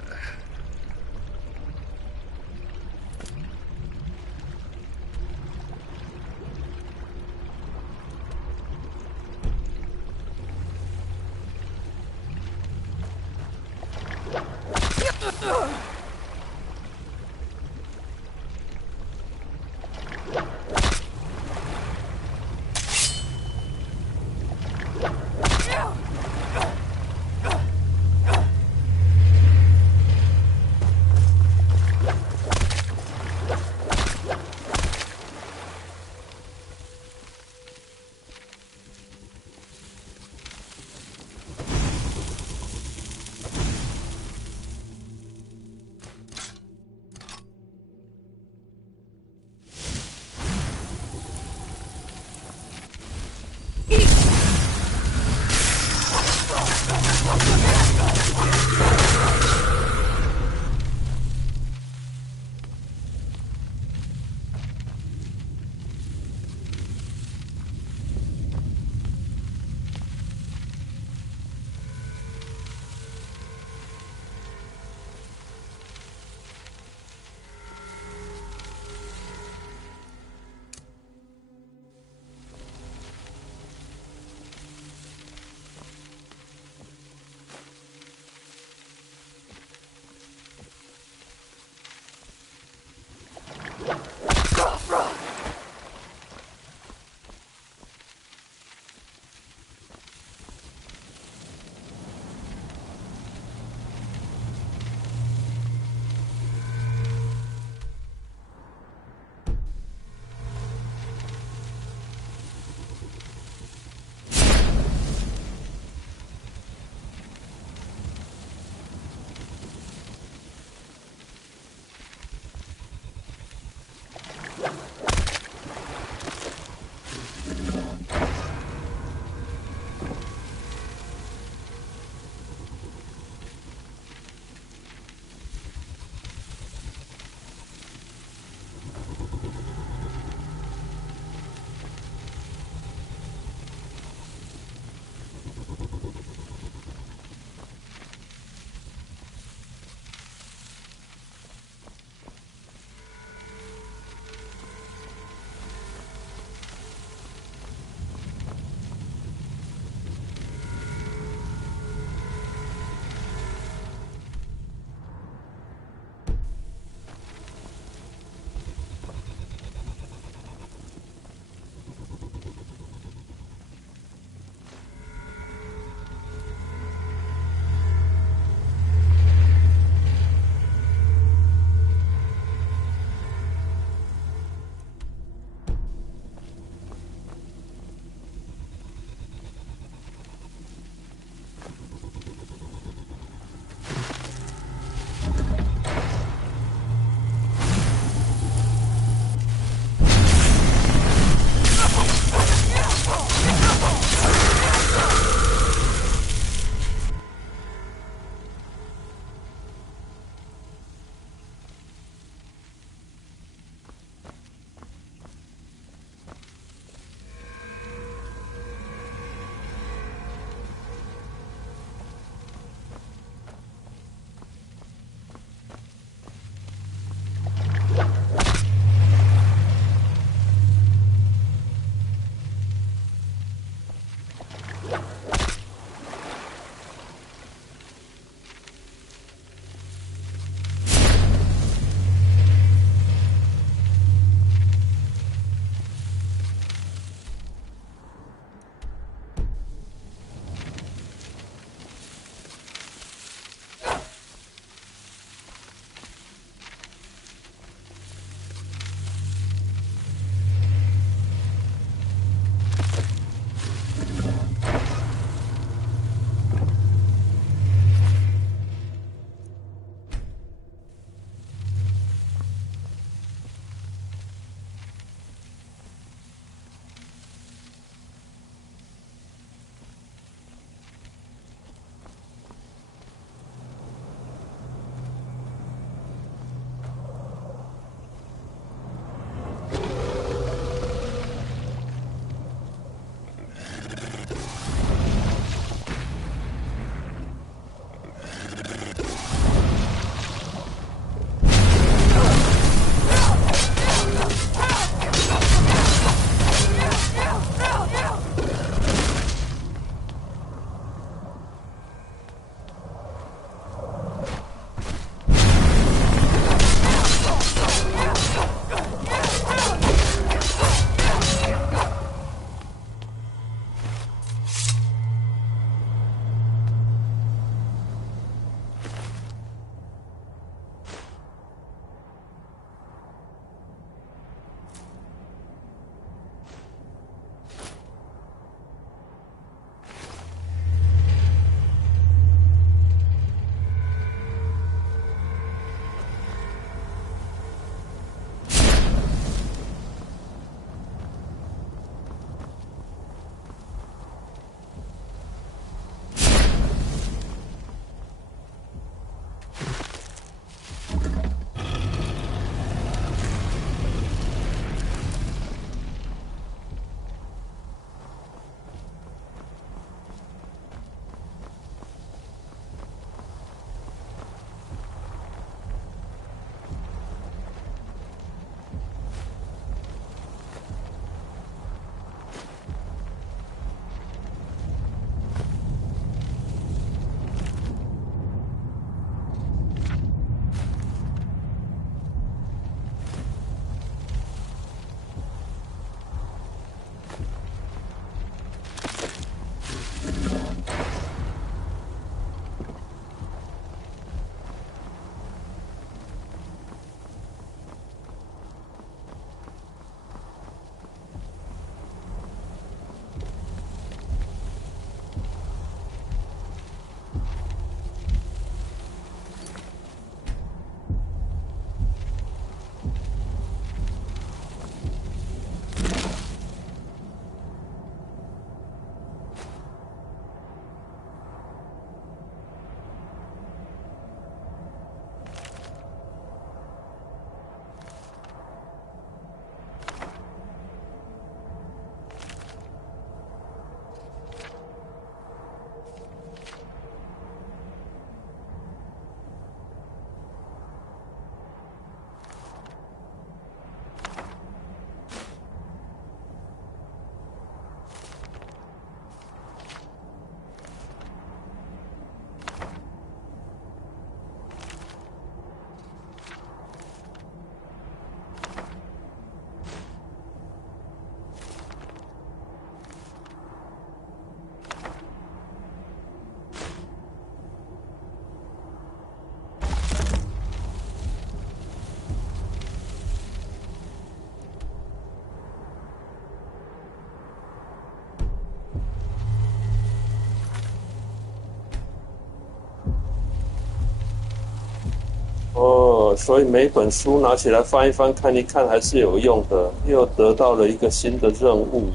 哦，所以每本书拿起来翻一翻、看一看还是有用的，又得到了一个新的任务，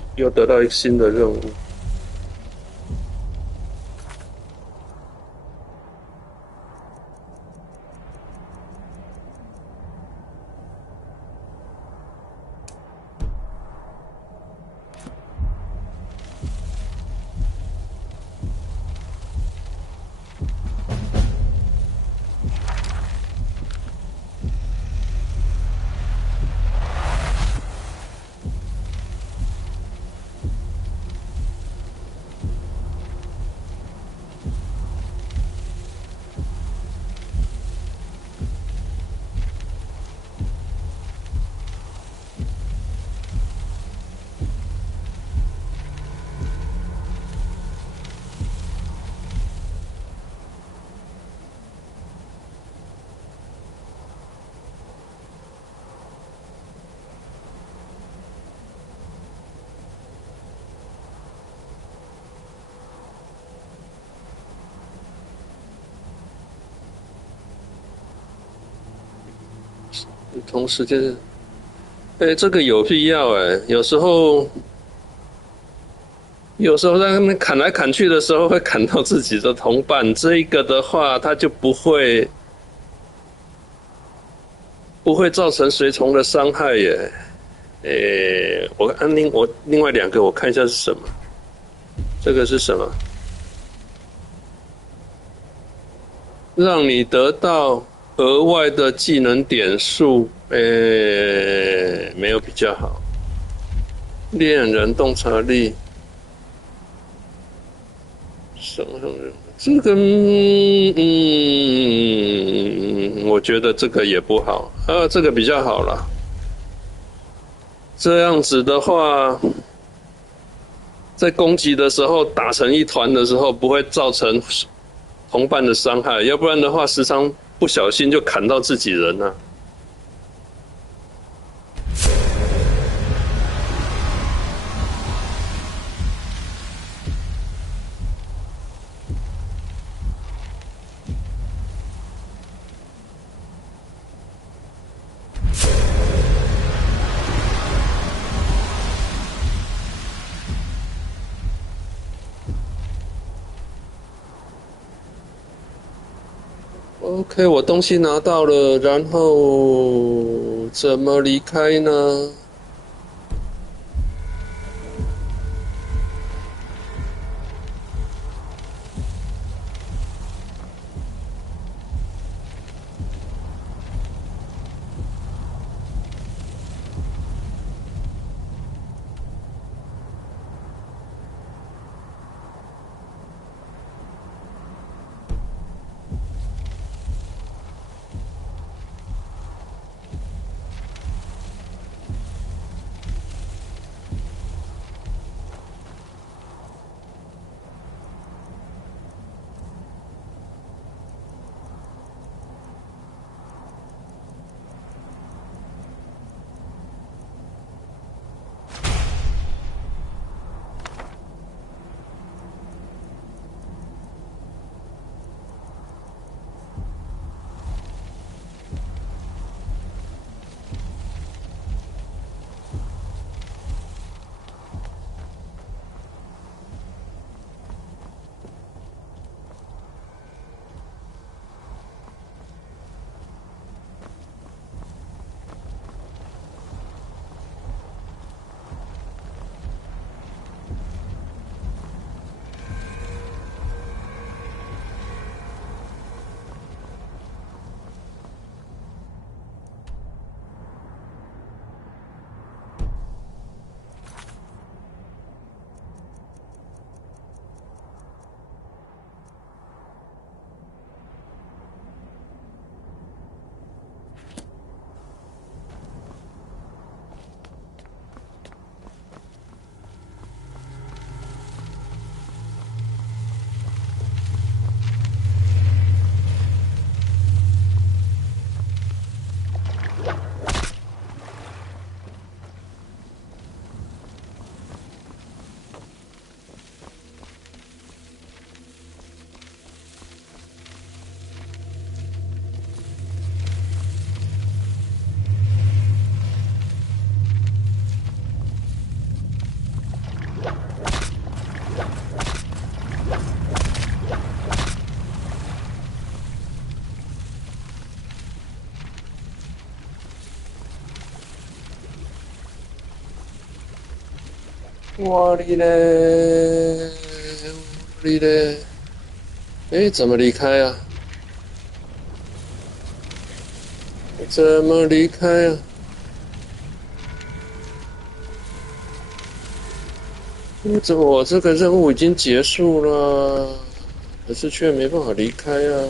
同时间，这个有必要有时候在那边砍来砍去的时候会砍到自己的同伴，这个的话他就不会造成随从的伤害耶。我另外2个我看一下是什么，这个是什么？让你得到额外的技能点数，没有比较好。恋人洞察力，什么这个我觉得这个也不好，这个比较好啦。这样子的话，在攻击的时候打成一团的时候，不会造成同伴的伤害，要不然的话，时常不小心就砍到自己人了。OK， 我东西拿到了，然后怎么离开呢？哇哩嘞，哇哩嘞！哎，怎么离开啊？怎么离开啊？我这个任务已经结束了，可是却没办法离开啊。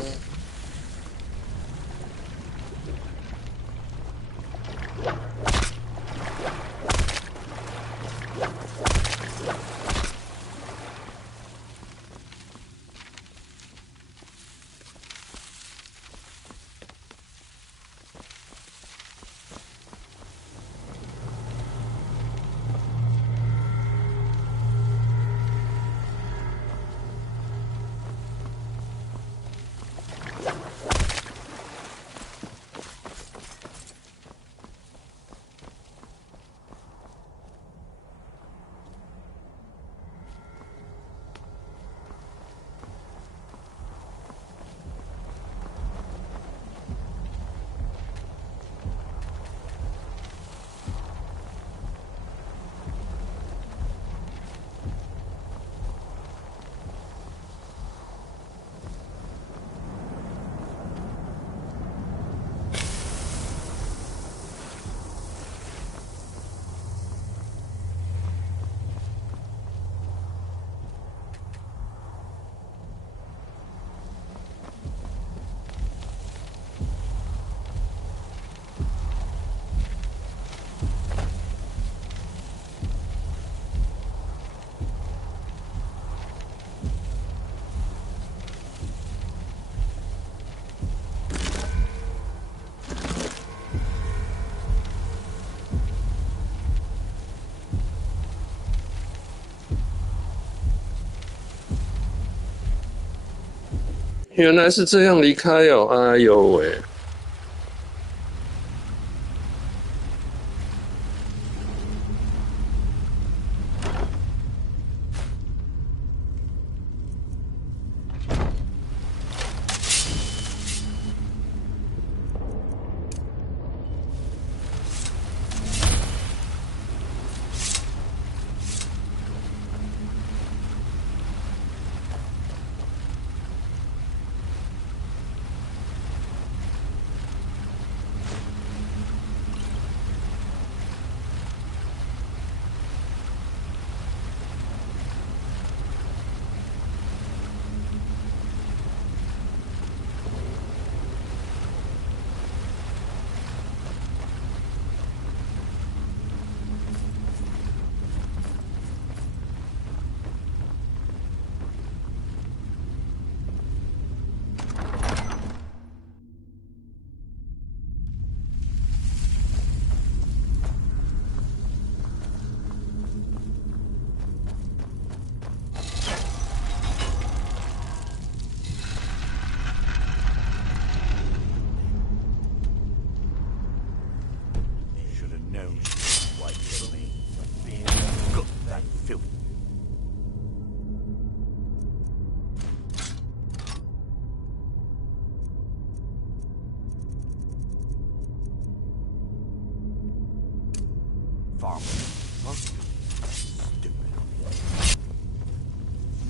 原来是这样离开哦！哎呦喂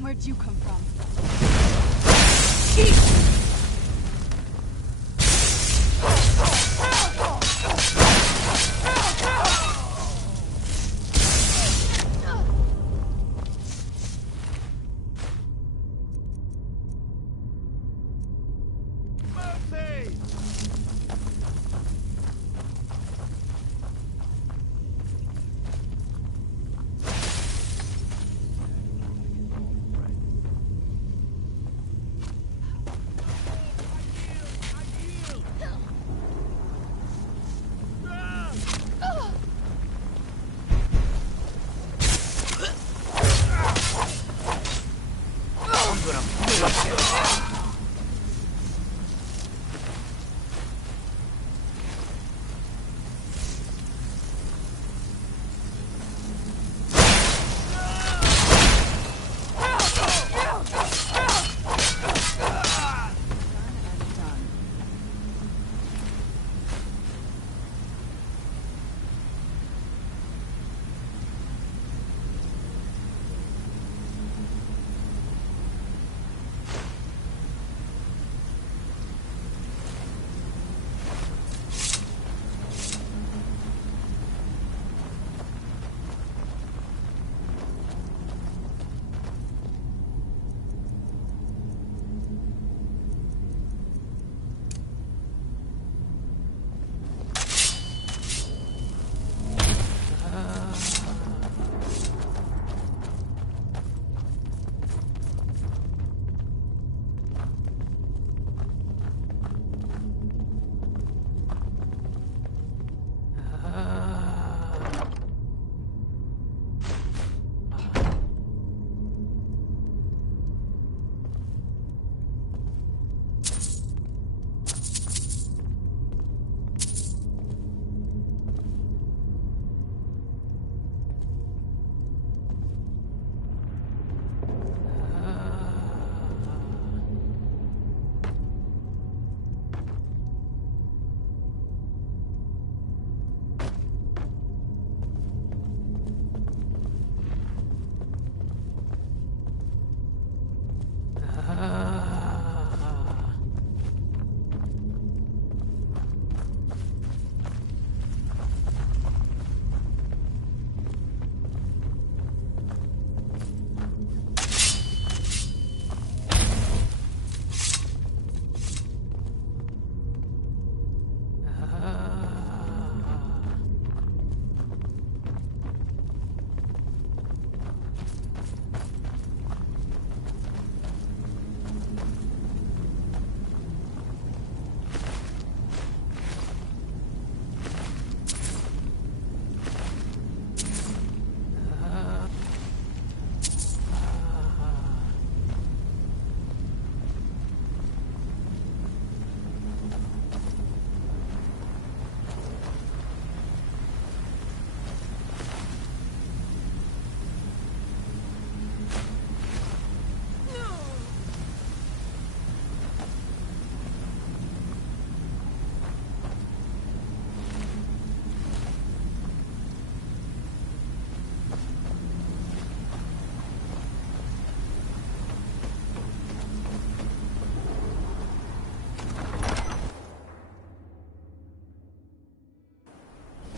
！Where'd you come from?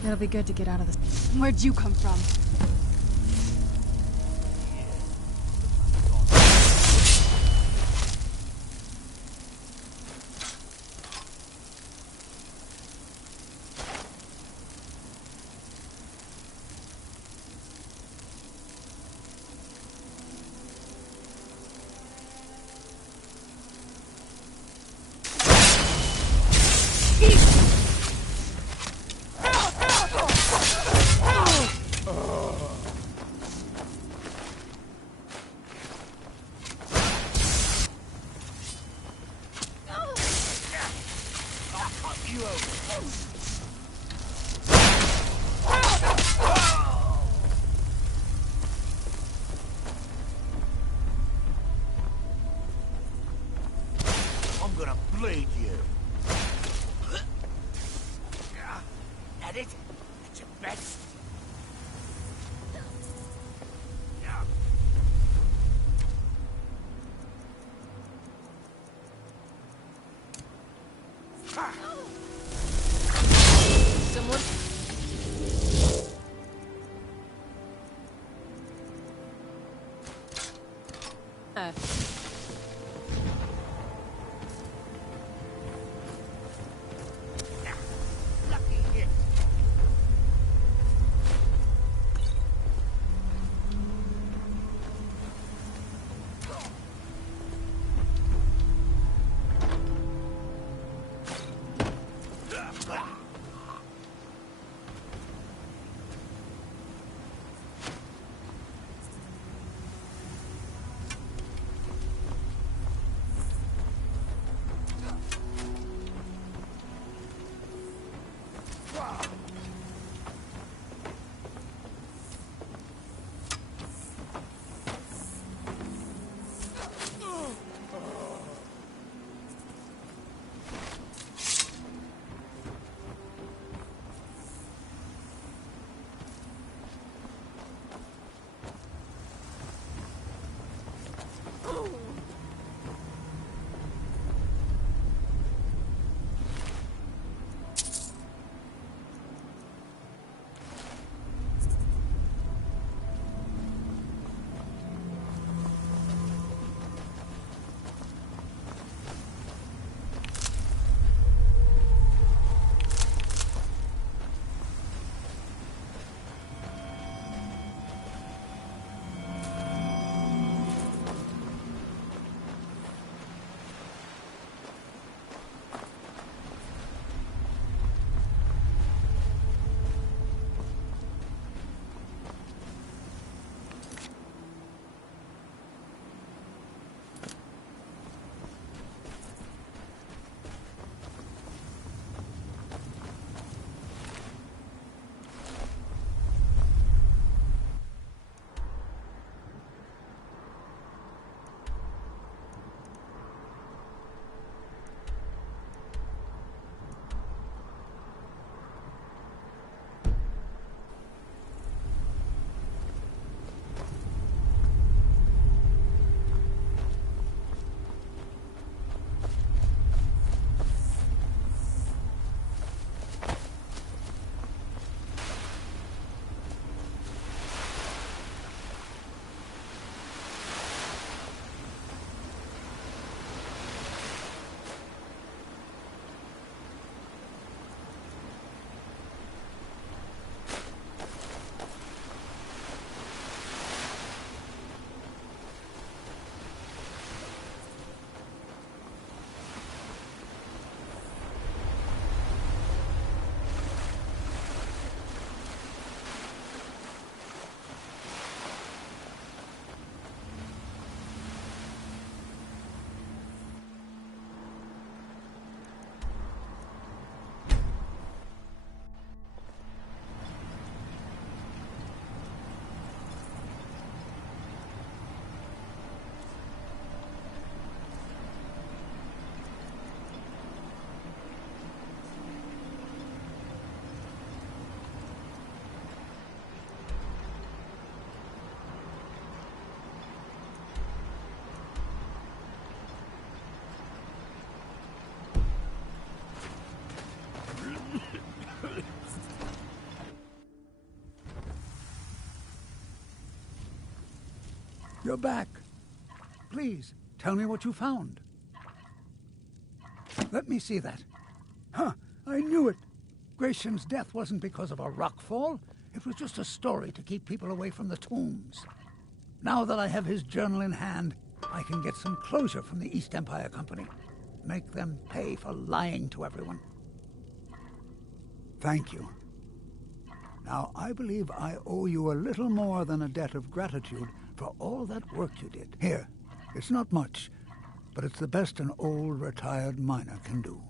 It'll be good to get out of this. Where'd you come from? I'm gonna bleed you. That it? That's your best. Someone? Lucky hit. You're back. Please, tell me what you found. Let me see that. Huh, I knew it. Gratian's death wasn't because of a rockfall. It was just a story to keep people away from the tombs. Now that I have his journal in hand, I can get some closure from the East Empire Company. Make them pay for lying to everyone. Thank you. Now, I believe I owe you a little more than a debt of gratitude for all that work you did. Here, it's not much, but it's the best an old retired miner can do.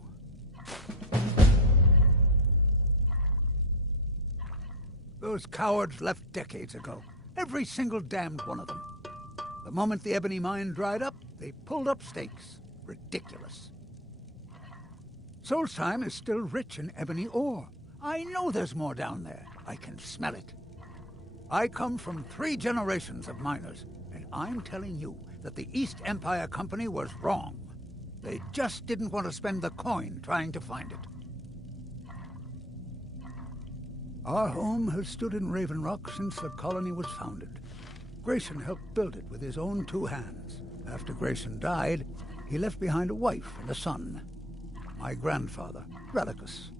Those cowards left decades ago. Every single damned one of them. The moment the ebony mine dried up, they pulled up stakes. Ridiculous. Solstheim is still rich in ebony ore. I know there's more down there. I can smell it. I come from 3 generations of miners, and I'm telling you that the East Empire Company was wrong. They just didn't want to spend the coin trying to find it. Our home has stood in Raven Rock since the colony was founded. Gratian helped build it with his own 2 hands. After Gratian died, he left behind a wife and a son. My grandfather, Relicus.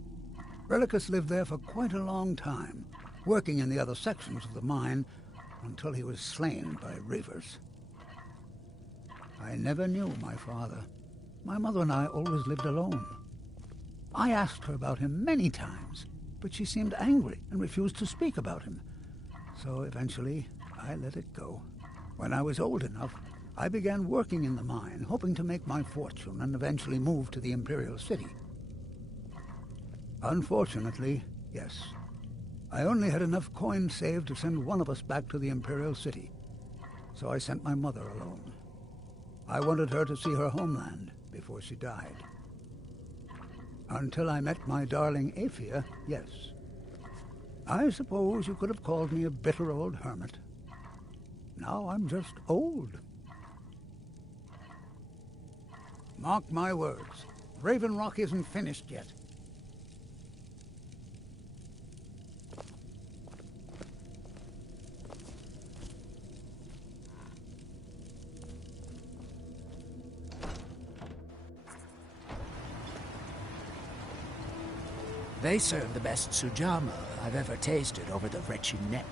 Relicus lived there for quite a long time, working in the other sections of the mine until he was slain by Reavers. I never knew my father. My mother and I always lived alone. I asked her about him many times, but she seemed angry and refused to speak about him. So eventually, I let it go. When I was old enough, I began working in the mine, hoping to make my fortune and eventually move to the Imperial City. Unfortunately, yes. I only had enough coin saved to send one of us back to the Imperial City. So I sent my mother alone. I wanted her to see her homeland before she died. Until I met my darling Aphia, yes. I suppose you could have called me a bitter old hermit. Now I'm just old. Mark my words, Raven Rock isn't finished yet. They serve the best sujama I've ever tasted over the wretched net.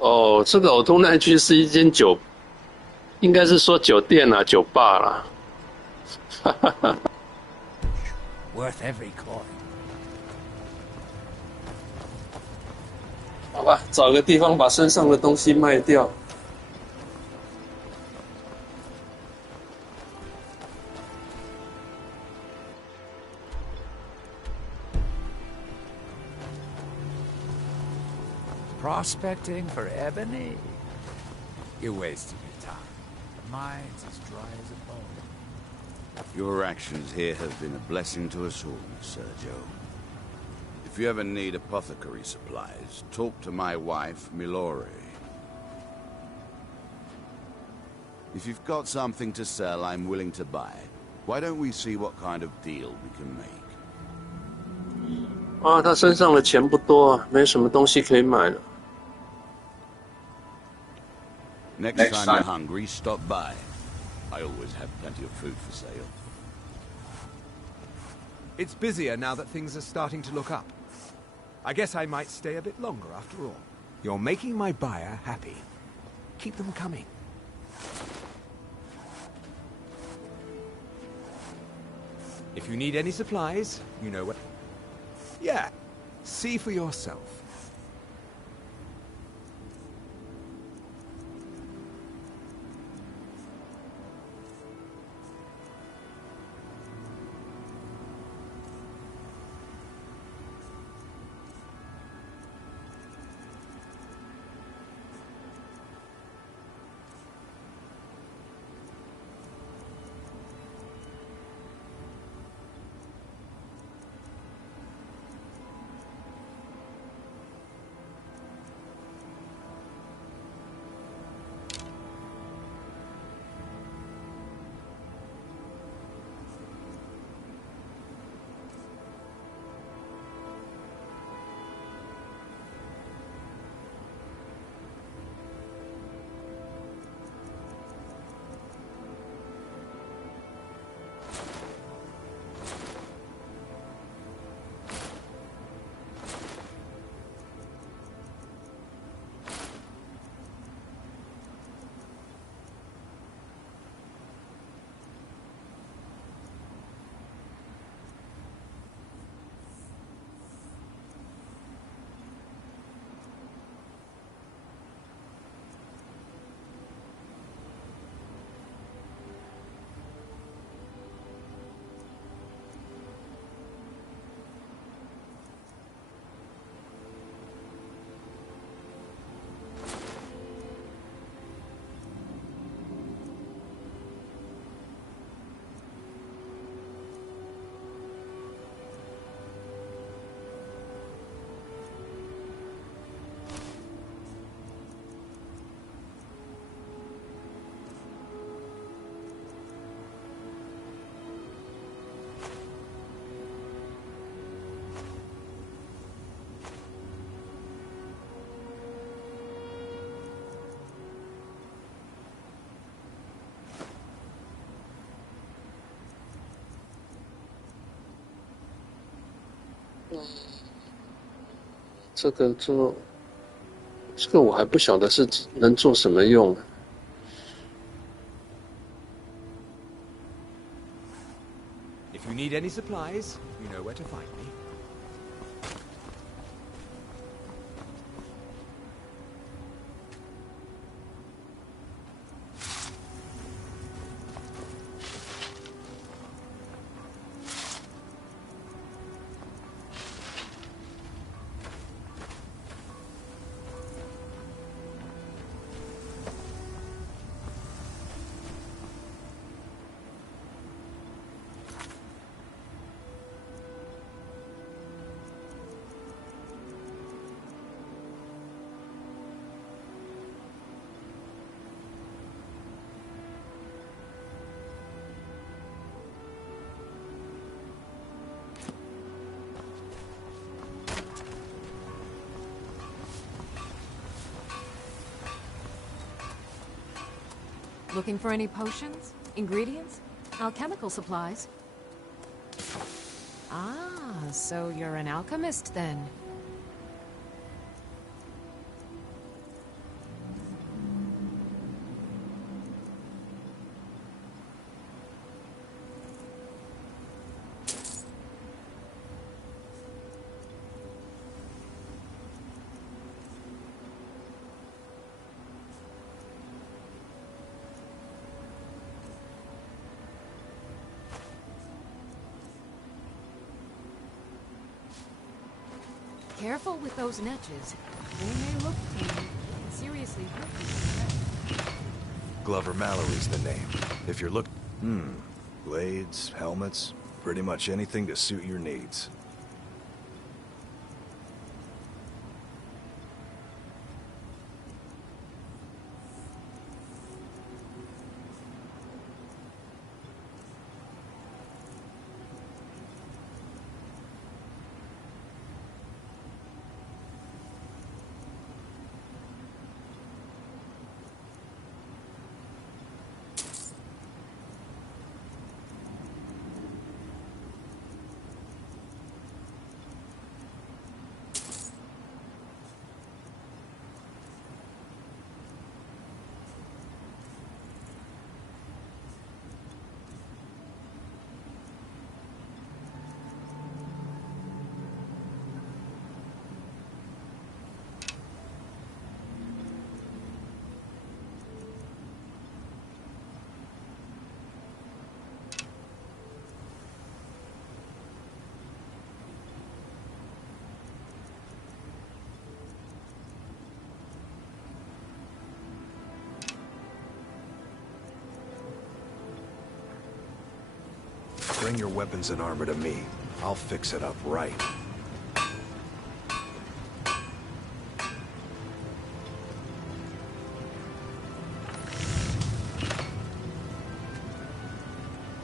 哦，这个呕吐那区是一间酒，应该是说酒店啊、酒吧啦。哈哈哈。Worth every coin. 好吧，找个地方把身上的东西卖掉。Prospecting for ebony? You're wasting your time. Mine's as dry as a bone. Your actions here have been a blessing to us all, Sergio. If you ever need apothecary supplies, talk to my wife, Milore. If you've got something to sell, I'm willing to buy it. Why don't we see what kind of deal we can make? 啊，他身上的钱不多啊，没什么东西可以买了。Next time you're hungry, stop by. I always have plenty of food for sale. It's busier now that things are starting to look up. I guess I might stay a bit longer after all. You're making my buyer happy. Keep them coming. If you need any supplies, you know what... Yeah, see for yourself. 这个我还不晓得是能做什么用。If you need any supplies, you know where to find me. Looking for any potions? Ingredients? Alchemical supplies? Ah, so you're an alchemist then. Careful with those netches. They may look tame, but seriously hurt you. Glover Mallory's the name. If you're blades, helmets, pretty much anything to suit your needs. Bring your weapons and armor to me. I'll fix it up right.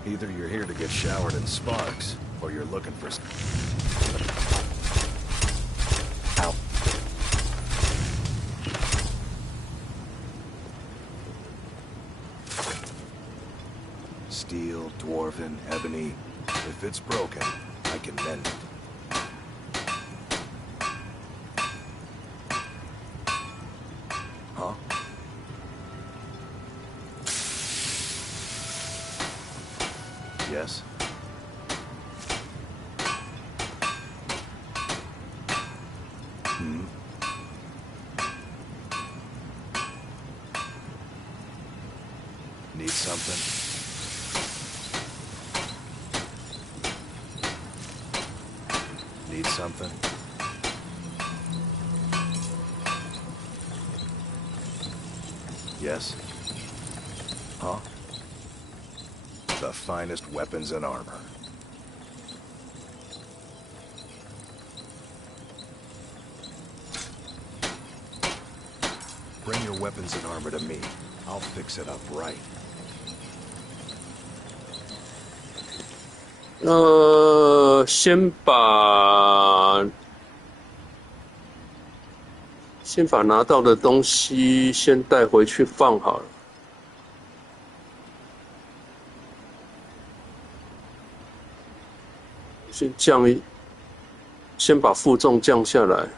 Either you're here to get showered in sparks, or you're looking for... Ow. Steel, dwarven, ebony. If it's broken, I can mend it. Huh? Yes? Need something? Need something? Yes? Huh? The finest weapons and armor. Bring your weapons and armor to me. I'll fix it up right.先把拿到的东西先带回去放好了。先降一，先把负重降下来。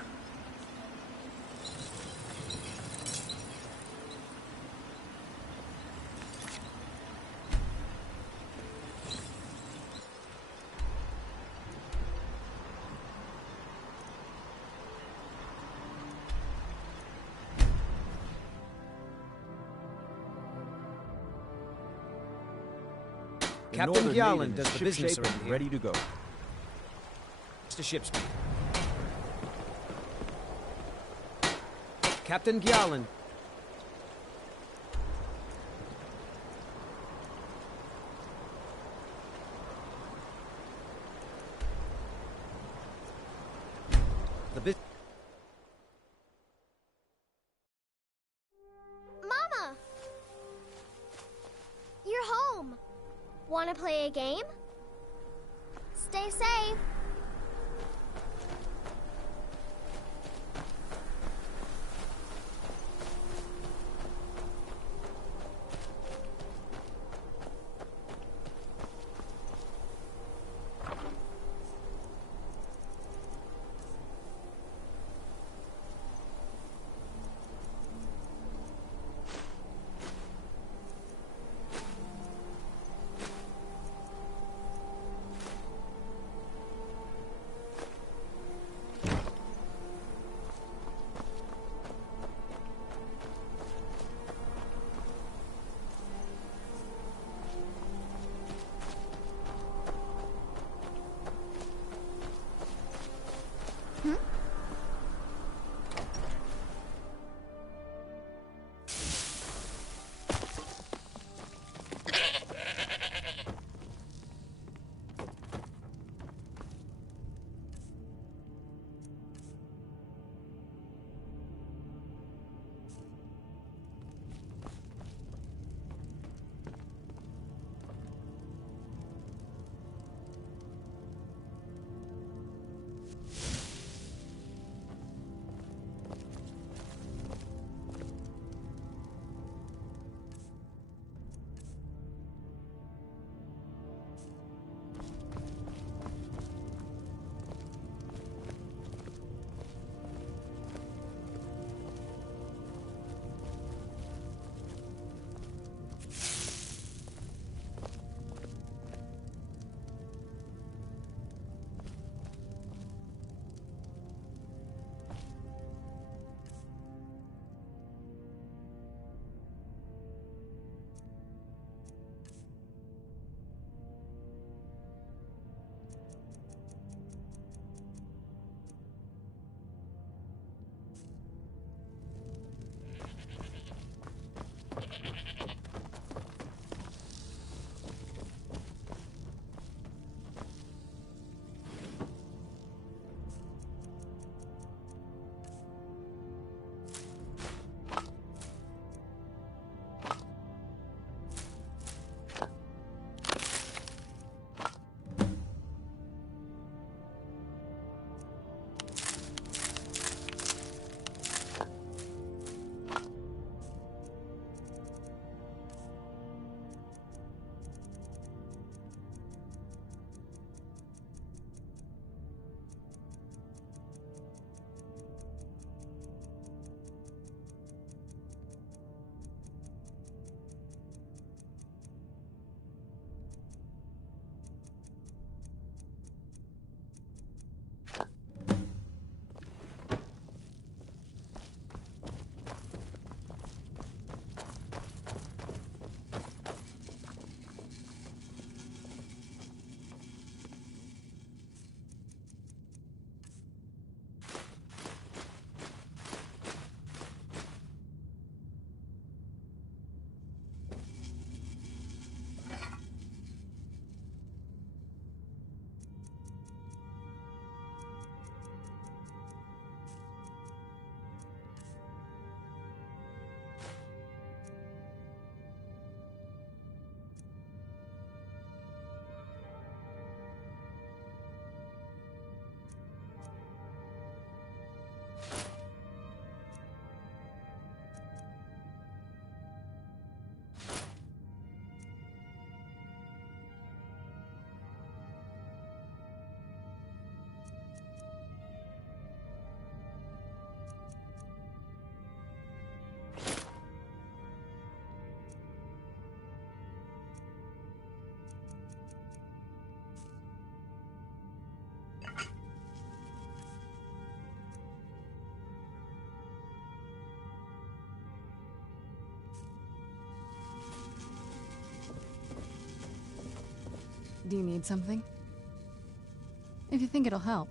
Captain Gjallan does the business around here. Ready to go. Mr. Ship's. Captain Gjallan. The business. Mama! You're home. Want to play a game? Stay safe. Do you need something? If you think it'll help.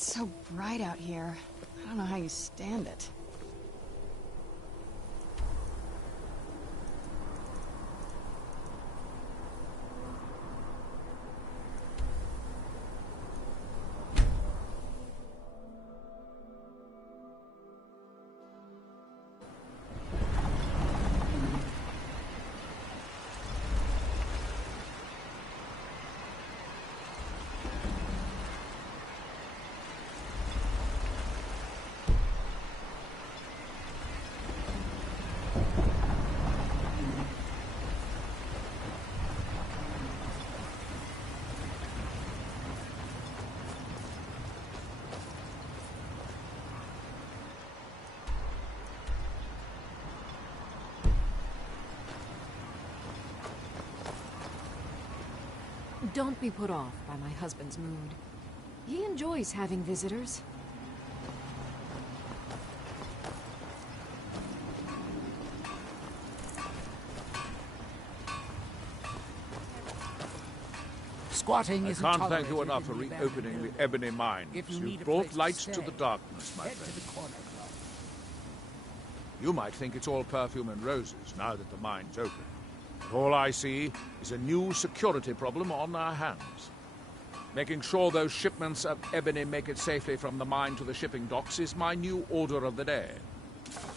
It's so bright out here. I don't know how you stand it. Don't be put off by my husband's mood. He enjoys having visitors. Squatting I isn't can't thank tolerated you enough for in the reopening the Ebony Mines. If you need You've a brought place to light to stay, the darkness, my head to friend. the corner club. You might think it's all perfume and roses now that the mine's open. But all I see is a new security problem on our hands. Making sure those shipments of ebony make it safely from the mine to the shipping docks is my new order of the day.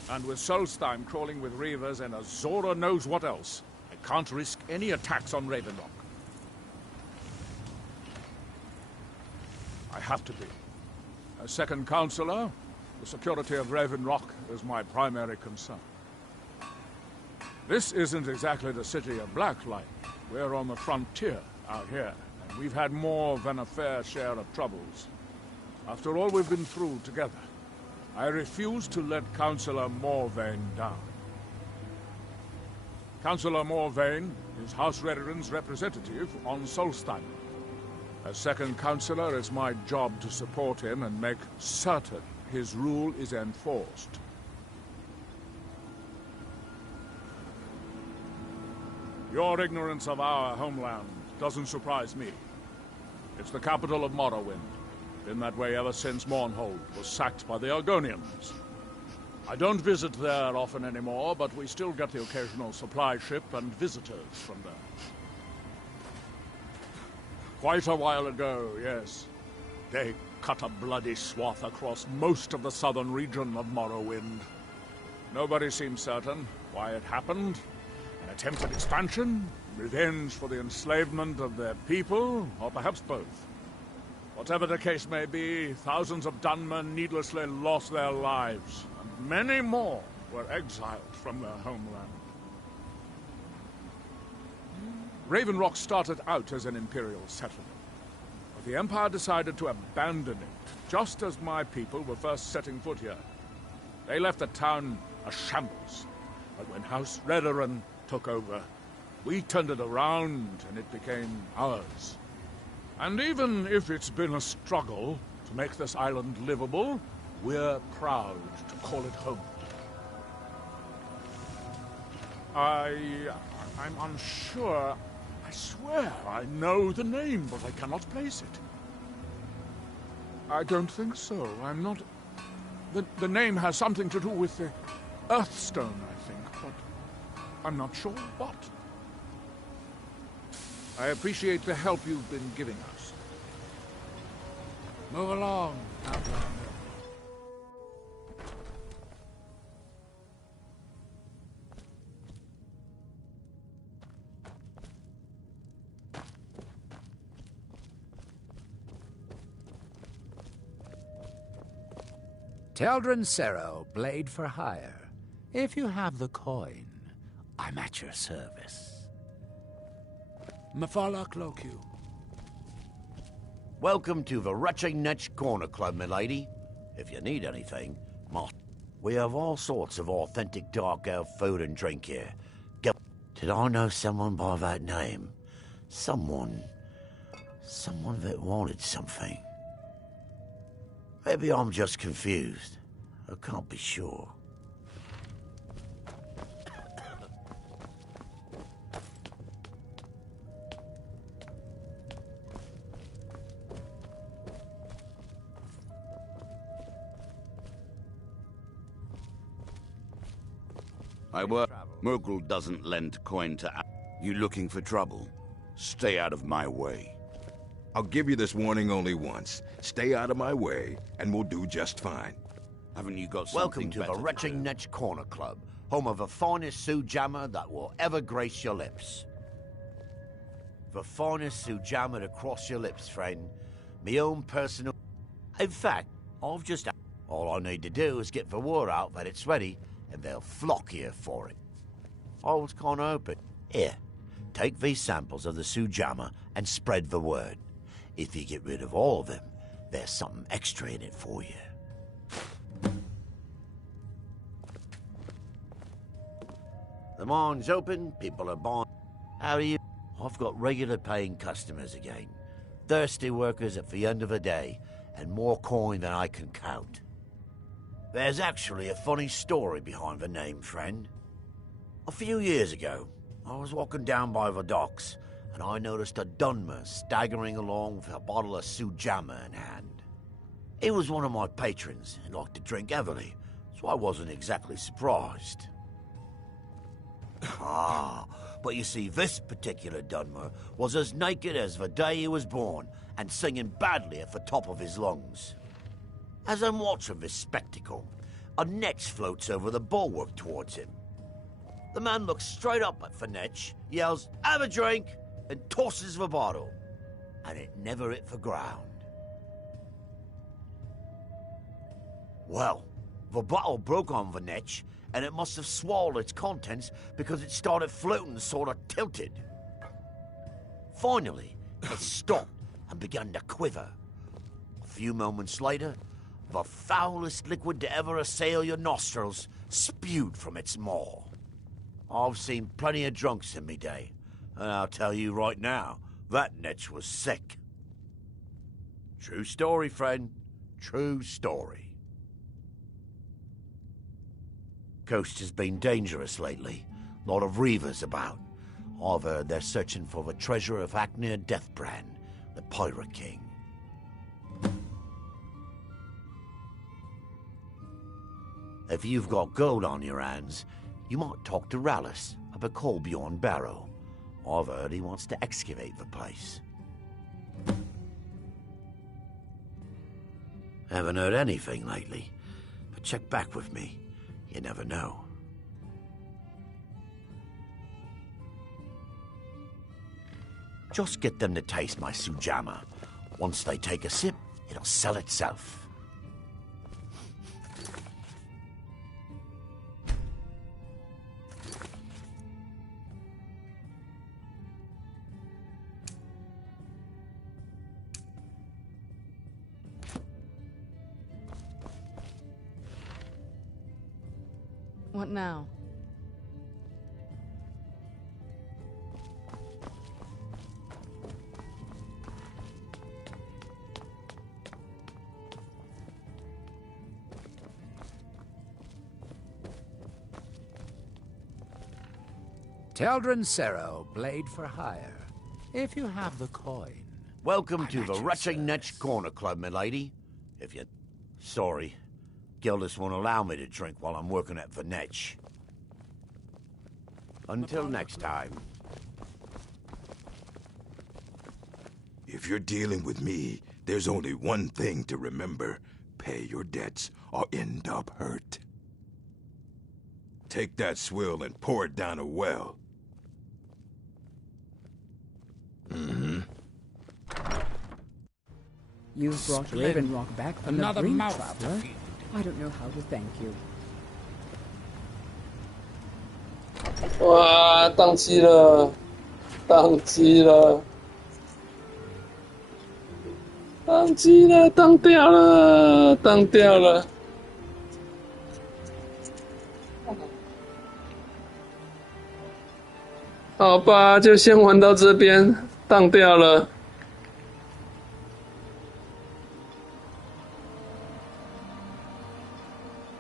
And with Solstheim crawling with reavers and Azora knows what else, I can't risk any attacks on Ravenlock. have to be. As second counselor, the security of Raven Rock is my primary concern. This isn't exactly the city of Blacklight. We're on the frontier out here, and we've had more than a fair share of troubles. After all we've been through together, I refuse to let Councillor Morvain down. Councillor Morvain is House Redoran's representative on Solstheim. As second counselor, it's my job to support him and make certain his rule is enforced. Your ignorance of our homeland doesn't surprise me. It's the capital of Morrowind. Been that way ever since Mournhold was sacked by the Argonians. I don't visit there often anymore, but we still get the occasional supply ship and visitors from there. Quite a while ago, yes. They cut a bloody swath across most of the southern region of Morrowind. Nobody seems certain why it happened. An attempt at expansion, revenge for the enslavement of their people, or perhaps both. Whatever the case may be, thousands of Dunmer needlessly lost their lives, and many more were exiled from their homeland. Raven Rock started out as an Imperial settlement, but the Empire decided to abandon it, just as my people were first setting foot here. They left the town a shambles, but when House Redoran took over, we turned it around and it became ours. And even if it's been a struggle to make this island livable, we're proud to call it home. I'm unsure. I swear I know the name, but I cannot place it. I don't think so. I'm not... The name has something to do with the Earthstone, I think, but I'm not sure what. I appreciate the help you've been giving us. Move along, Outlander. Teldrin Sero, blade for hire. If you have the coin, I'm at your service. Mafalak Loku. Welcome to the Retching Netch Corner Club, milady. If you need anything, we have all sorts of authentic dark elf food and drink here. Did I know someone by that name? Someone that wanted something. Maybe I'm just confused. I can't be sure. I work. Murgle doesn't lend coin to... You looking for trouble? Stay out of my way. I'll give you this warning only once. Stay out of my way, and we'll do just fine. Haven't you got something Welcome to the Retching Netch Corner Club, home of the finest Sujammer that will ever grace your lips. The finest Sujammer to cross your lips, friend. Me own personal... In fact, I've just... All I need to do is get the word out that it's ready, and they'll flock here for it. I was kind of open. Here, take these samples of the Sujammer and spread the word. If you get rid of all of them, there's something extra in it for you. The mine's open, people are buying. How do you... I've got regular paying customers again. Thirsty workers at the end of the day, and more coin than I can count. There's actually a funny story behind the name, friend. A few years ago, I was walking down by the docks, and I noticed a Dunmer staggering along with a bottle of Sujammer in hand. He was one of my patrons and liked to drink heavily, so I wasn't exactly surprised. But you see, this particular Dunmer was as naked as the day he was born and singing badly at the top of his lungs. As I'm watching this spectacle, a netch floats over the bulwark towards him. The man looks straight up at the netch, yells, "Have a drink!" and tosses the bottle, and it never hit the ground. Well, the bottle broke on the niche, and it must have swallowed its contents because it started floating sort of tilted. Finally, it stopped and began to quiver. A few moments later, the foulest liquid to ever assail your nostrils spewed from its maw. I've seen plenty of drunks in me day, and I'll tell you right now, that niche was sick. True story, friend. True story. Coast has been dangerous lately. A lot of reavers about. I've heard they're searching for the treasure of Hackney Deathbrand, the Pirate King. If you've got gold on your hands, you might talk to Rallis up at Colbjorn Barrow. I've heard he wants to excavate the place. Haven't heard anything lately, but check back with me. You never know. Just get them to taste my sujama. Once they take a sip, it'll sell itself. What now? Teldrin Cerro, blade for hire. If you have the coin. Welcome to the Rutching Netch Corner Club, milady. If you... Sorry. Gildas won't allow me to drink while I'm working at the Netch. Until next time. If you're dealing with me, there's only one thing to remember. Pay your debts or end up hurt. Take that swill and pour it down a well. You've brought Ravenrock back from the brink, traveler. I don't know how to thank you. 哇，宕机了，宕机了，宕机了，宕掉了，宕掉了。好吧，就先玩到这边，宕掉了。